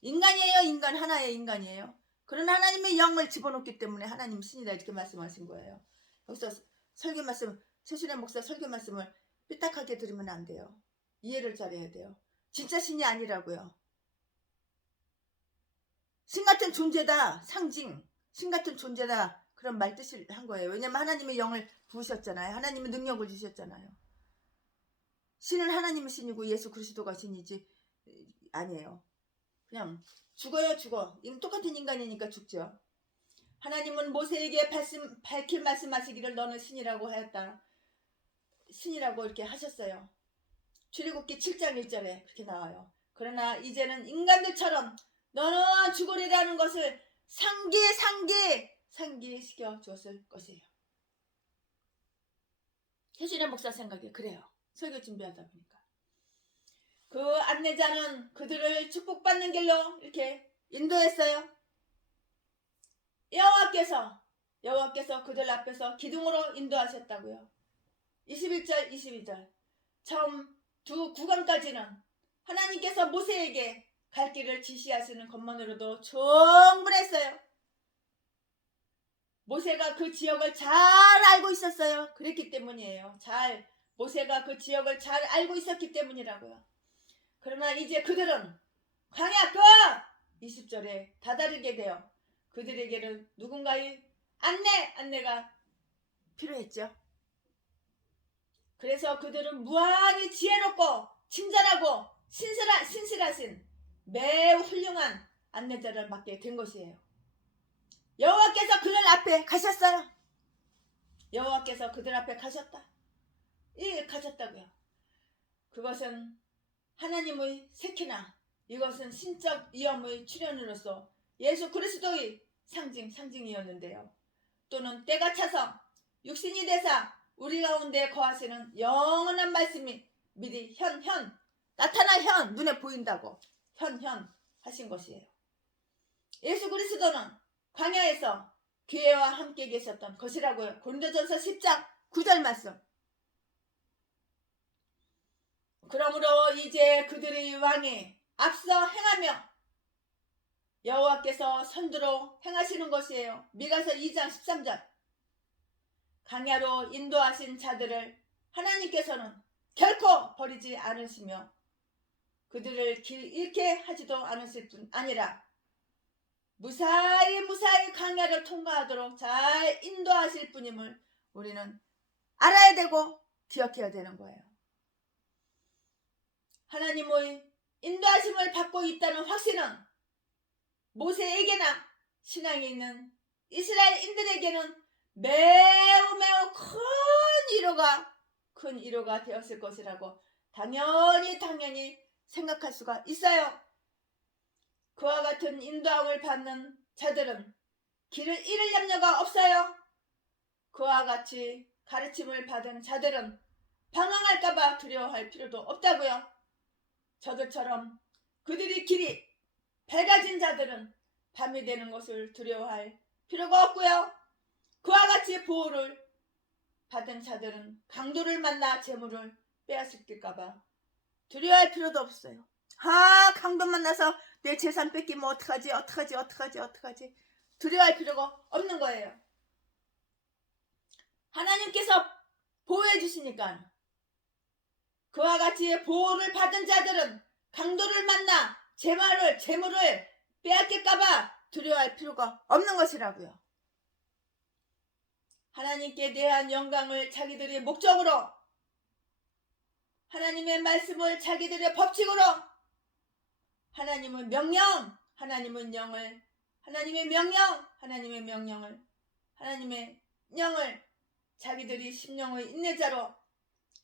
인간이에요. 인간 하나의 인간이에요. 그러나 하나님의 영을 집어넣기 때문에 하나님 신이다 이렇게 말씀하신 거예요. 여기서 설교 말씀, 최순애 목사 설교 말씀을 삐딱하게 들으면 안 돼요. 이해를 잘해야 돼요. 진짜 신이 아니라고요. 신 같은 존재다. 상징. 신 같은 존재다. 그런 말 뜻을 한 거예요. 왜냐면 하나님의 영을 부으셨잖아요. 하나님의 능력을 주셨잖아요. 신은 하나님의 신이고 예수 그리스도가 신이지 아니에요. 그냥 죽어. 이건 똑같은 인간이니까 죽죠. 하나님은 모세에게 밝히 말씀하시기를 너는 신이라고 하였다. 신이라고 이렇게 하셨어요. 출애굽기 7장 1절에 그렇게 나와요. 그러나 이제는 인간들처럼 너는 죽으리라는 것을 상기시켜 줬을 것이에요. 최순애 목사 생각에 그래요. 설교 준비하다 보니까. 그 안내자는 그들을 축복받는 길로 이렇게 인도했어요. 여호와께서 그들 앞에서 기둥으로 인도하셨다고요. 21절 22절 처음 두 구간까지는 하나님께서 모세에게 갈 길을 지시하시는 것만으로도 충분했어요. 모세가 그 지역을 잘 알고 있었어요. 그랬기 때문이에요. 모세가 그 지역을 잘 알고 있었기 때문이라고요. 그러나 이제 그들은 광야 끝 20절에 다다르게 되어 그들에게는 누군가의 안내가 필요했죠. 그래서 그들은 무한히 지혜롭고 친절하고 신실하신 매우 훌륭한 안내자를 맡게 된 것이에요. 여호와께서 그들 앞에 가셨어요. 여호와께서 그들 앞에 가셨다. 가셨다고요. 그것은 하나님의 세키나 이것은 신적 위엄의 출현으로서 예수 그리스도의 상징이었는데요. 또는 때가 차서 육신이 되사 우리 가운데 거하시는 영원한 말씀이 미리 나타난 눈에 보인다고 하신 것이에요. 예수 그리스도는 광야에서 교회와 함께 계셨던 것이라고요. 고린도전서 10장 9절 말씀. 그러므로 이제 그들의 왕이 앞서 행하며 여호와께서 선두로 행하시는 것이에요. 미가서 2장 13절. 광야로 인도하신 자들을 하나님께서는 결코 버리지 않으시며 그들을 길 잃게 하지도 않으실 뿐 아니라 무사히 광야를 통과하도록 잘 인도하실 분임을 우리는 알아야 되고 기억해야 되는 거예요. 하나님의 인도하심을 받고 있다는 확신은 모세에게나 신앙이 있는 이스라엘인들에게는 매우 큰 위로가 되었을 것이라고 당연히 생각할 수가 있어요. 그와 같은 인도함을 받는 자들은 길을 잃을 염려가 없어요. 그와 같이 가르침을 받은 자들은 방황할까봐 두려워할 필요도 없다고요. 저들처럼 그들이 길이 밝아진 자들은 밤이 되는 것을 두려워할 필요가 없고요. 그와 같이 보호를 받은 자들은 강도를 만나 재물을 빼앗을까봐 두려워할 필요도 없어요. 강도 만나서 내 재산 뺏기면 어떡하지 두려워할 필요가 없는 거예요. 하나님께서 보호해 주시니까 그와 같이 보호를 받은 자들은 강도를 만나 재물을 빼앗길까봐 두려워할 필요가 없는 것이라고요. 하나님께 대한 영광을 자기들의 목적으로, 하나님의 말씀을 자기들의 법칙으로, 하나님의 명령, 하나님의 명령을 자기들이 심령의 인내자로,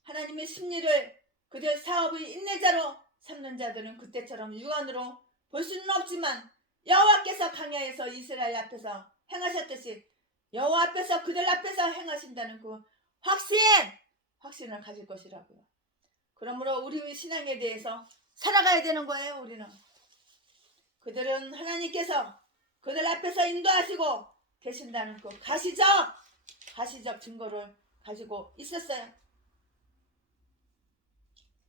하나님의 심리를 그들 사업의 인내자로 삼는 자들은 그때처럼 육안으로 볼 수는 없지만 여호와께서 광야에서 이스라엘 앞에서 행하셨듯이 여호와 앞에서 그들 앞에서 행하신다는 그 확신을 가질 것이라고요. 그러므로 우리의 신앙에 대해서 살아가야 되는 거예요. 우리는 그들은 하나님께서 그들 앞에서 인도하시고 계신다는 그 가시적 증거를 가지고 있었어요.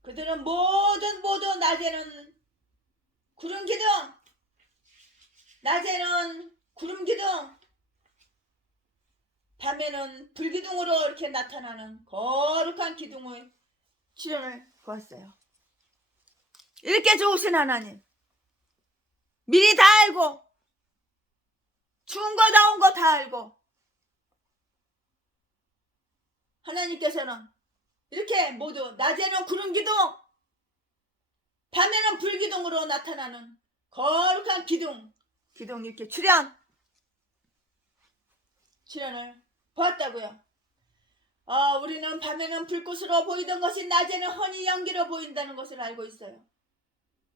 그들은 모두 낮에는 구름 기둥, 밤에는 불기둥으로 이렇게 나타나는 거룩한 기둥의 출현을 보았어요. 이렇게 좋으신 하나님, 미리 다 알고 추운 거 더운 거 다 알고 하나님께서는 이렇게 모두 낮에는 구름 기둥, 밤에는 불기둥으로 나타나는 거룩한 기둥 이렇게 출현을 보았다고요. 우리는 밤에는 불꽃으로 보이던 것이 낮에는 허니 연기로 보인다는 것을 알고 있어요.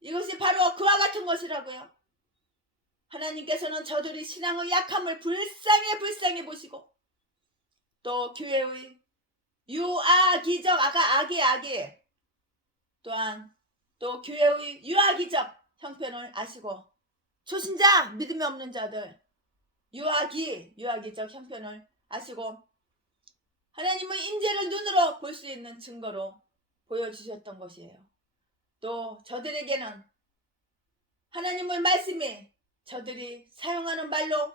이것이 바로 그와 같은 것이라고요. 하나님께서는 저들이 신앙의 약함을 불쌍히 보시고 또 교회의 유아기적 악이 또한 또 교회의 유아기적 형편을 아시고 초신자 믿음이 없는 자들 유아기적 형편을 아시고 하나님의 인재를 눈으로 볼 수 있는 증거로 보여주셨던 것이에요. 또 저들에게는 하나님의 말씀이 저들이 사용하는 말로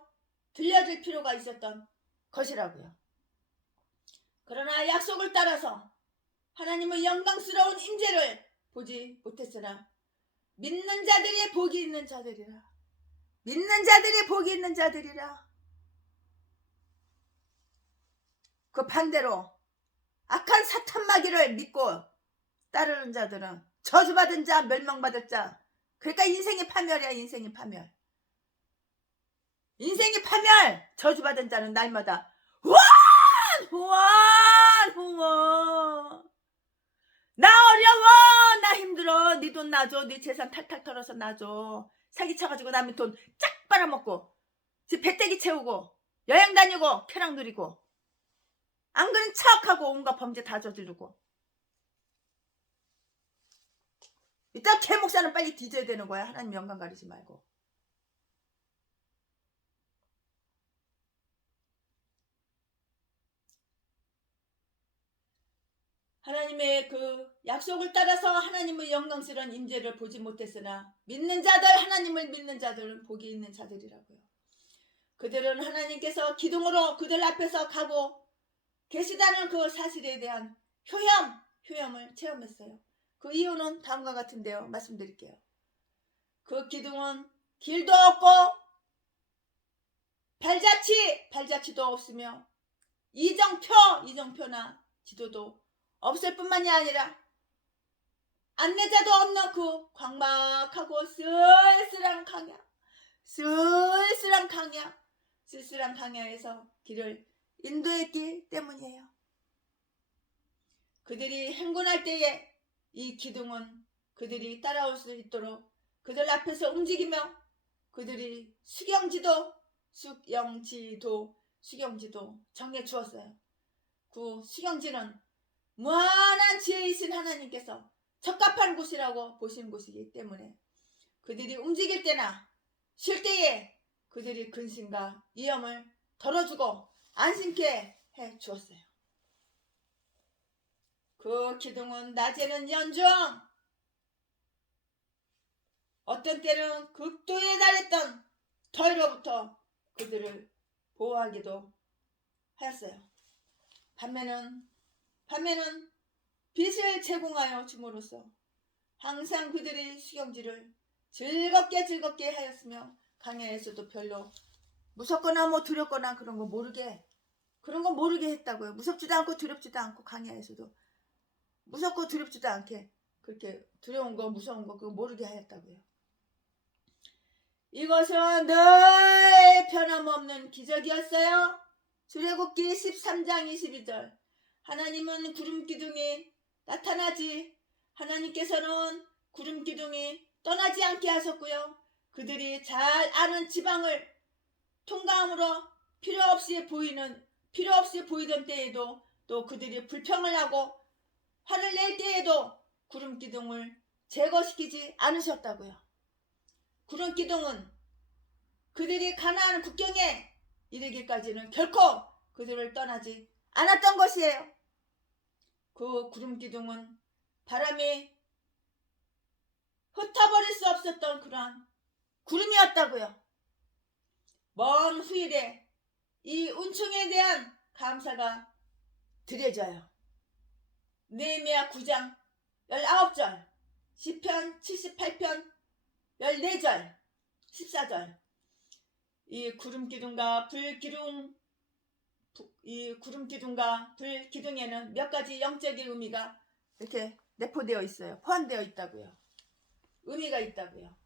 들려줄 필요가 있었던 것이라고요. 그러나 약속을 따라서 하나님의 영광스러운 인재를 보지 못했으나 믿는 자들이 복이 있는 자들이라. 그 반대로 악한 사탄 마귀를 믿고 따르는 자들은 저주받은 자, 멸망받을 자. 그러니까 인생이 파멸이야. 인생이 파멸. 저주받은 자는 날마다 후원. 나 어려워, 나 힘들어. 들어. 네 돈 놔줘. 네 재산 탈탈 털어서 놔줘. 사기쳐가지고 남의 돈 쫙 빨아먹고 지 배때기 채우고 여행 다니고 쾌락 누리고 안 그런 척하고 온갖 범죄 다 저지르고 일단 개 목사는 빨리 뒤져야 되는 거야. 하나님 영광 가리지 말고. 하나님의 그 약속을 따라서 하나님의 영광스러운 임재를 보지 못했으나 믿는 자들, 하나님을 믿는 자들은 복이 있는 자들이라고요. 그들은 하나님께서 기둥으로 그들 앞에서 가고 계시다는 그 사실에 대한 효험을 체험했어요. 그 이유는 다음과 같은데요. 말씀드릴게요. 그 기둥은 길도 없고 발자취도 없으며 이정표나 지도도 없을 뿐만이 아니라 안내자도 없는 그 광막하고 쓸쓸한 강야에서 길을 인도했기 때문이에요. 그들이 행군할 때에 이 기둥은 그들이 따라올 수 있도록 그들 앞에서 움직이며 그들이 수경지도 정해 주었어요. 그 수경지는 무한한 지혜이신 하나님께서 적합한 곳이라고 보신 곳이기 때문에 그들이 움직일 때나 쉴 때에 그들이 근심과 위험을 덜어주고 안심케 해 주었어요. 그 기둥은 낮에는 연중, 어떤 때는 극도에 달했던 더위로부터 그들을 보호하기도 하였어요. 밤에는 빛을 제공하여 줌으로써 항상 그들의 수경지를 즐겁게 하였으며 강야에서도 별로 무섭거나 두렵거나 그런 거 모르게 했다고요. 무섭지도 않고 두렵지도 않고 강야에서도 무섭고 두렵지도 않게 그렇게 두려운 거 무서운 거 그거 모르게 하였다고요. 이것은 늘 변함없는 기적이었어요. 출애굽기 13장 22절 하나님은 구름기둥이 나타나지 하나님께서는 구름기둥이 떠나지 않게 하셨고요. 그들이 잘 아는 지방을 통과함으로 필요 없이 보이던 때에도 또 그들이 불평을 하고 화를 낼 때에도 구름기둥을 제거시키지 않으셨다고요. 구름기둥은 그들이 가나안 국경에 이르기까지는 결코 그들을 떠나지 않았던 것이에요. 그 구름기둥은 바람이 흩어버릴 수 없었던 그러한 구름이었다고요. 먼 후일에 이 은총에 대한 감사가 드려져요. 느헤미야 9장 19절, 시편 78편 14절, 14절. 이 구름기둥과 불기둥에는 몇 가지 영적인 의미가 이렇게 내포되어 있어요. 포함되어 있다고요. 의미가 있다고요.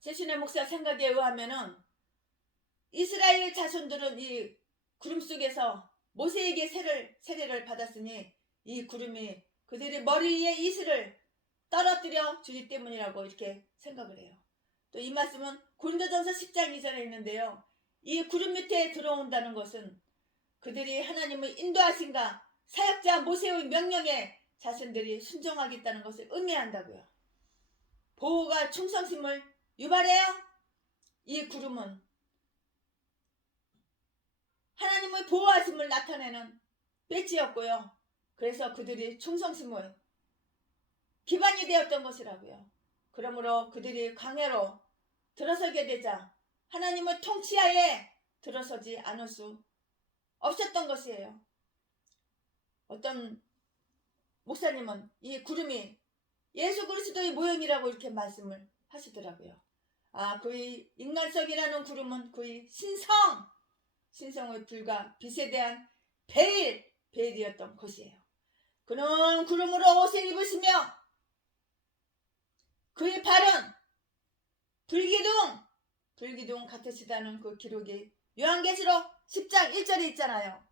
최신의 목사 생각에 의하면은 이스라엘 자손들은 이 구름 속에서 모세에게 세례를 받았으니 이 구름이 그들의 머리 위에 이슬을 떨어뜨려 주기 때문이라고 이렇게 생각을 해요. 또 이 말씀은 고린도전서 10장 2절에 있는데요. 이 구름 밑에 들어온다는 것은 그들이 하나님의 인도하심과 사역자 모세의 명령에 자신들이 순종하겠다는 것을 의미한다고요. 보호가 충성심을 유발해요. 이 구름은 하나님의 보호하심을 나타내는 배지였고요. 그래서 그들이 충성심의 기반이 되었던 것이라고요. 그러므로 그들이 광야로 들어서게 되자 하나님의 통치하에 들어서지 않을 수 없었던 것이에요. 어떤 목사님은 이 구름이 예수 그리스도의 모형이라고 이렇게 말씀을 하시더라고요. 그의 인간성이라는 구름은 그의 신성의 불과 빛에 대한 베일이었던 것이에요. 그는 구름으로 옷을 입으시며 그의 발은 불기둥 같으시다는 그 기록이 요한계시록 10장 1절에 있잖아요.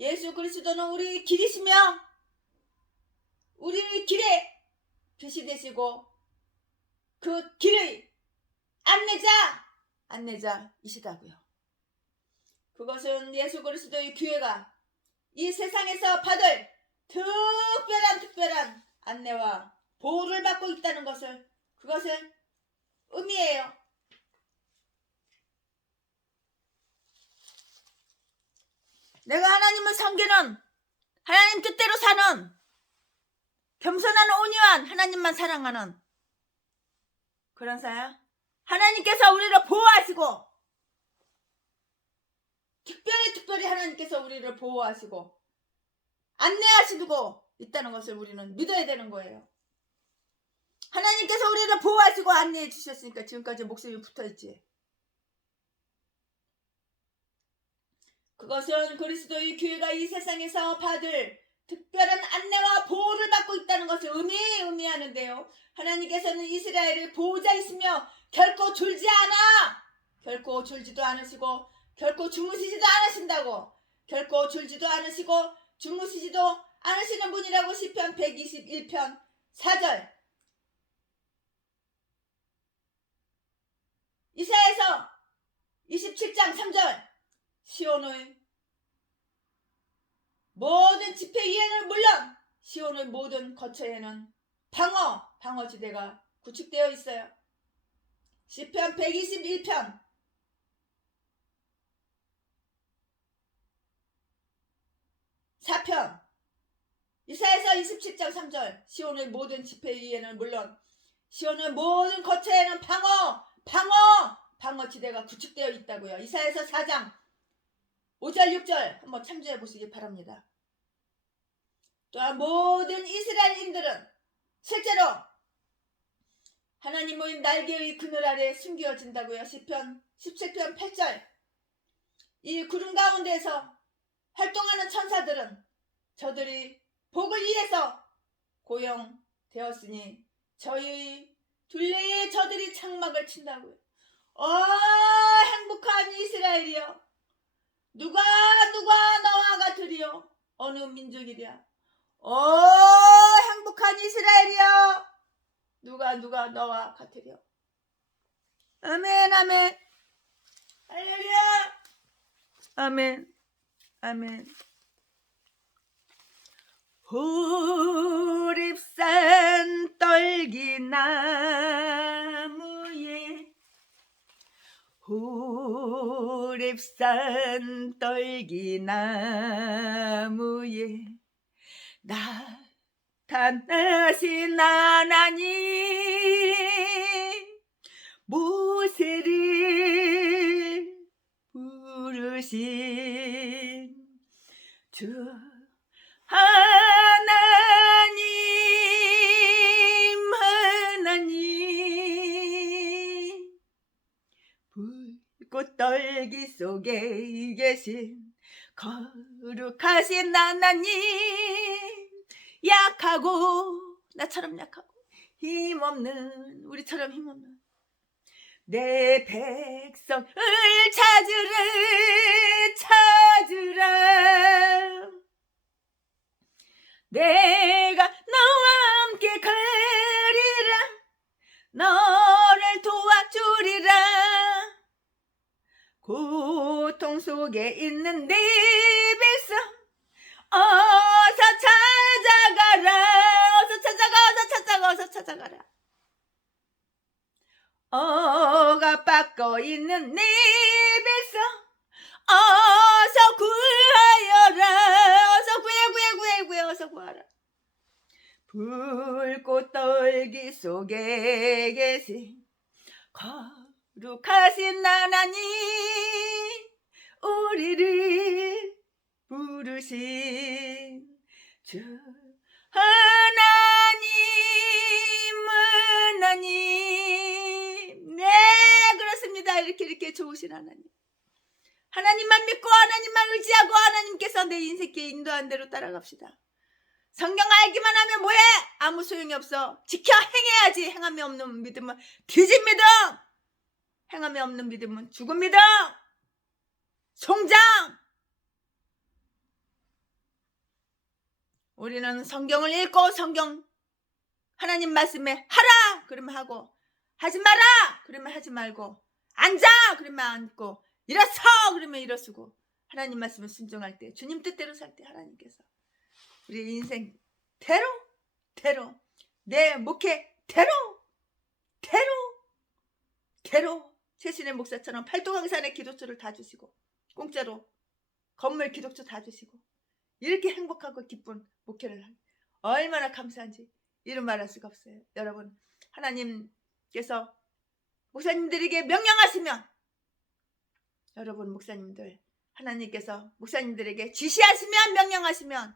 예수 그리스도는 우리 길이시며 우리의 길에 빛이 되시고 그 길의 안내자이시다고요. 그것은 예수 그리스도의 교회가 이 세상에서 받을 특별한 안내와 보호를 받고 있다는 그것을 의미해요. 내가 하나님을 섬기는, 하나님 뜻대로 사는, 겸손한 온유한 하나님만 사랑하는 그런 사야. 하나님께서 우리를 보호하시고, 특별히 하나님께서 우리를 보호하시고 안내하시고 있다는 것을 우리는 믿어야 되는 거예요. 하나님께서 우리를 보호하시고 안내해 주셨으니까 지금까지 목숨이 붙어있지. 그것은 그리스도의 교회가 이 세상에서 받을 특별한 안내와 보호를 받고 있다는 것을 의미하는데요. 하나님께서는 이스라엘의 보호자이시며 결코 졸지 않아. 결코 졸지도 않으시고 결코 주무시지도 않으신다고. 결코 졸지도 않으시고 주무시지도 않으시는 분이라고 시편 121편 4절, 이사야서 27장 3절, 시온의 모든 집회위에는 물론 시온의 모든 거처에는 방어지대가 구축되어 있어요. 시편 121편 4편, 이사야서 27장 3절, 시온의 모든 집회위에는 물론 시온의 모든 거처에는 방어지대가 구축되어 있다고요. 이사야서 4장 5절 6절 한번 참조해 보시기 바랍니다. 또한 모든 이스라엘인들은 실제로 하나님의 날개의 그늘 아래 숨겨진다고요. 시편 17편 8절, 이 구름 가운데에서 활동하는 천사들은 저들이 복을 위해서 고용되었으니 저희 둘레에 저들이 장막을 친다고요. 행복한 이스라엘이여, 누가 너와 같으리요? 어느 민족이랴? 행복한 이스라엘이여, 누가 너와 같으리요? 아멘 아멘 할렐루야 아멘 아멘. 호렙산 떨기나무에, 호렙산 떨기나무에 나타나신 하나님, 모세를 부르신 주 하나님, 불꽃 떨기 속에 계신 거룩하신 하나님, 나처럼 약하고 힘없는, 우리처럼 힘없는 내 백성을 찾으라. 내가 너와 함께 가리라. 너를 도와주리라. 고통 속에 있는 내 백성 어서 찾아가라. 어서 찾아가라. 억압받고 있는 내 백성 어서 구하여라. 어서 구해 어서 구하라. 불꽃 떨기 속에 계신 거룩하신 하나님, 우리를 부르신 주 하나님. 네, 그렇습니다. 이렇게 좋으신 하나님. 하나님만 믿고 하나님만 의지하고 하나님께서 내 인생길 인도한 대로 따라갑시다. 성경 알기만 하면 뭐해? 아무 소용이 없어. 지켜 행해야지. 행함이 없는 믿음은 뒤진 믿음, 행함이 없는 믿음은 죽은 믿음. 송장. 우리는 성경을 읽고 성경 하나님 말씀에 하라 그러면 하고, 하지 마라 그러면 하지 말고, 앉아 그러면 앉고, 일어서 그러면 일어서고, 하나님 말씀을 순종할 때, 주님 뜻대로 살 때 하나님께서 우리 인생 대로 내 목회 대로 최신의 목사처럼 팔도강산의 기도처를 다 주시고, 공짜로 건물 기독처 다 주시고, 이렇게 행복하고 기쁜 목회를 하니 얼마나 감사한지 이루 말할 수가 없어요. 여러분, 하나님께서 목사님들에게 명령하시면, 여러분 목사님들, 하나님께서 목사님들에게 지시하시면, 명령하시면,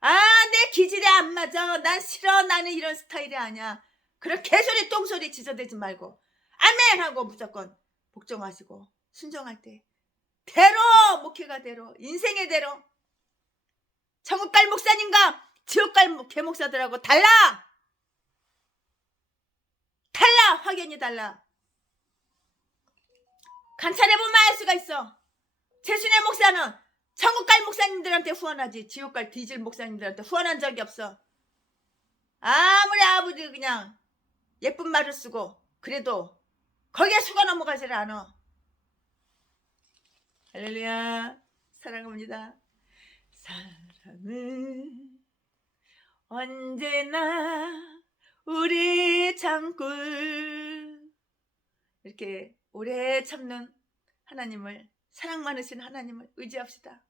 내 기질에 안 맞아, 난 싫어, 나는 이런 스타일이 아니야, 그런 개소리 똥소리 지저대지 말고 아멘 하고 무조건 복종하시고 순종할 때 대로, 목회가 대로, 인생의 대로, 천국 갈 목사님과 지옥 갈 개목사들하고 달라, 확연히 달라. 관찰해보면 알 수가 있어. 최순의 목사는 천국 갈 목사님들한테 후원하지, 지옥 갈 뒤질 목사님들한테 후원한 적이 없어. 아무리 아버지 그냥 예쁜 말을 쓰고 그래도 거기에 속아 넘어가지를 않아. 할렐루야. 사랑합니다. 사랑은 언제나 우리 장꿀. 이렇게 오래 참는 하나님을, 사랑 많으신 하나님을 의지합시다.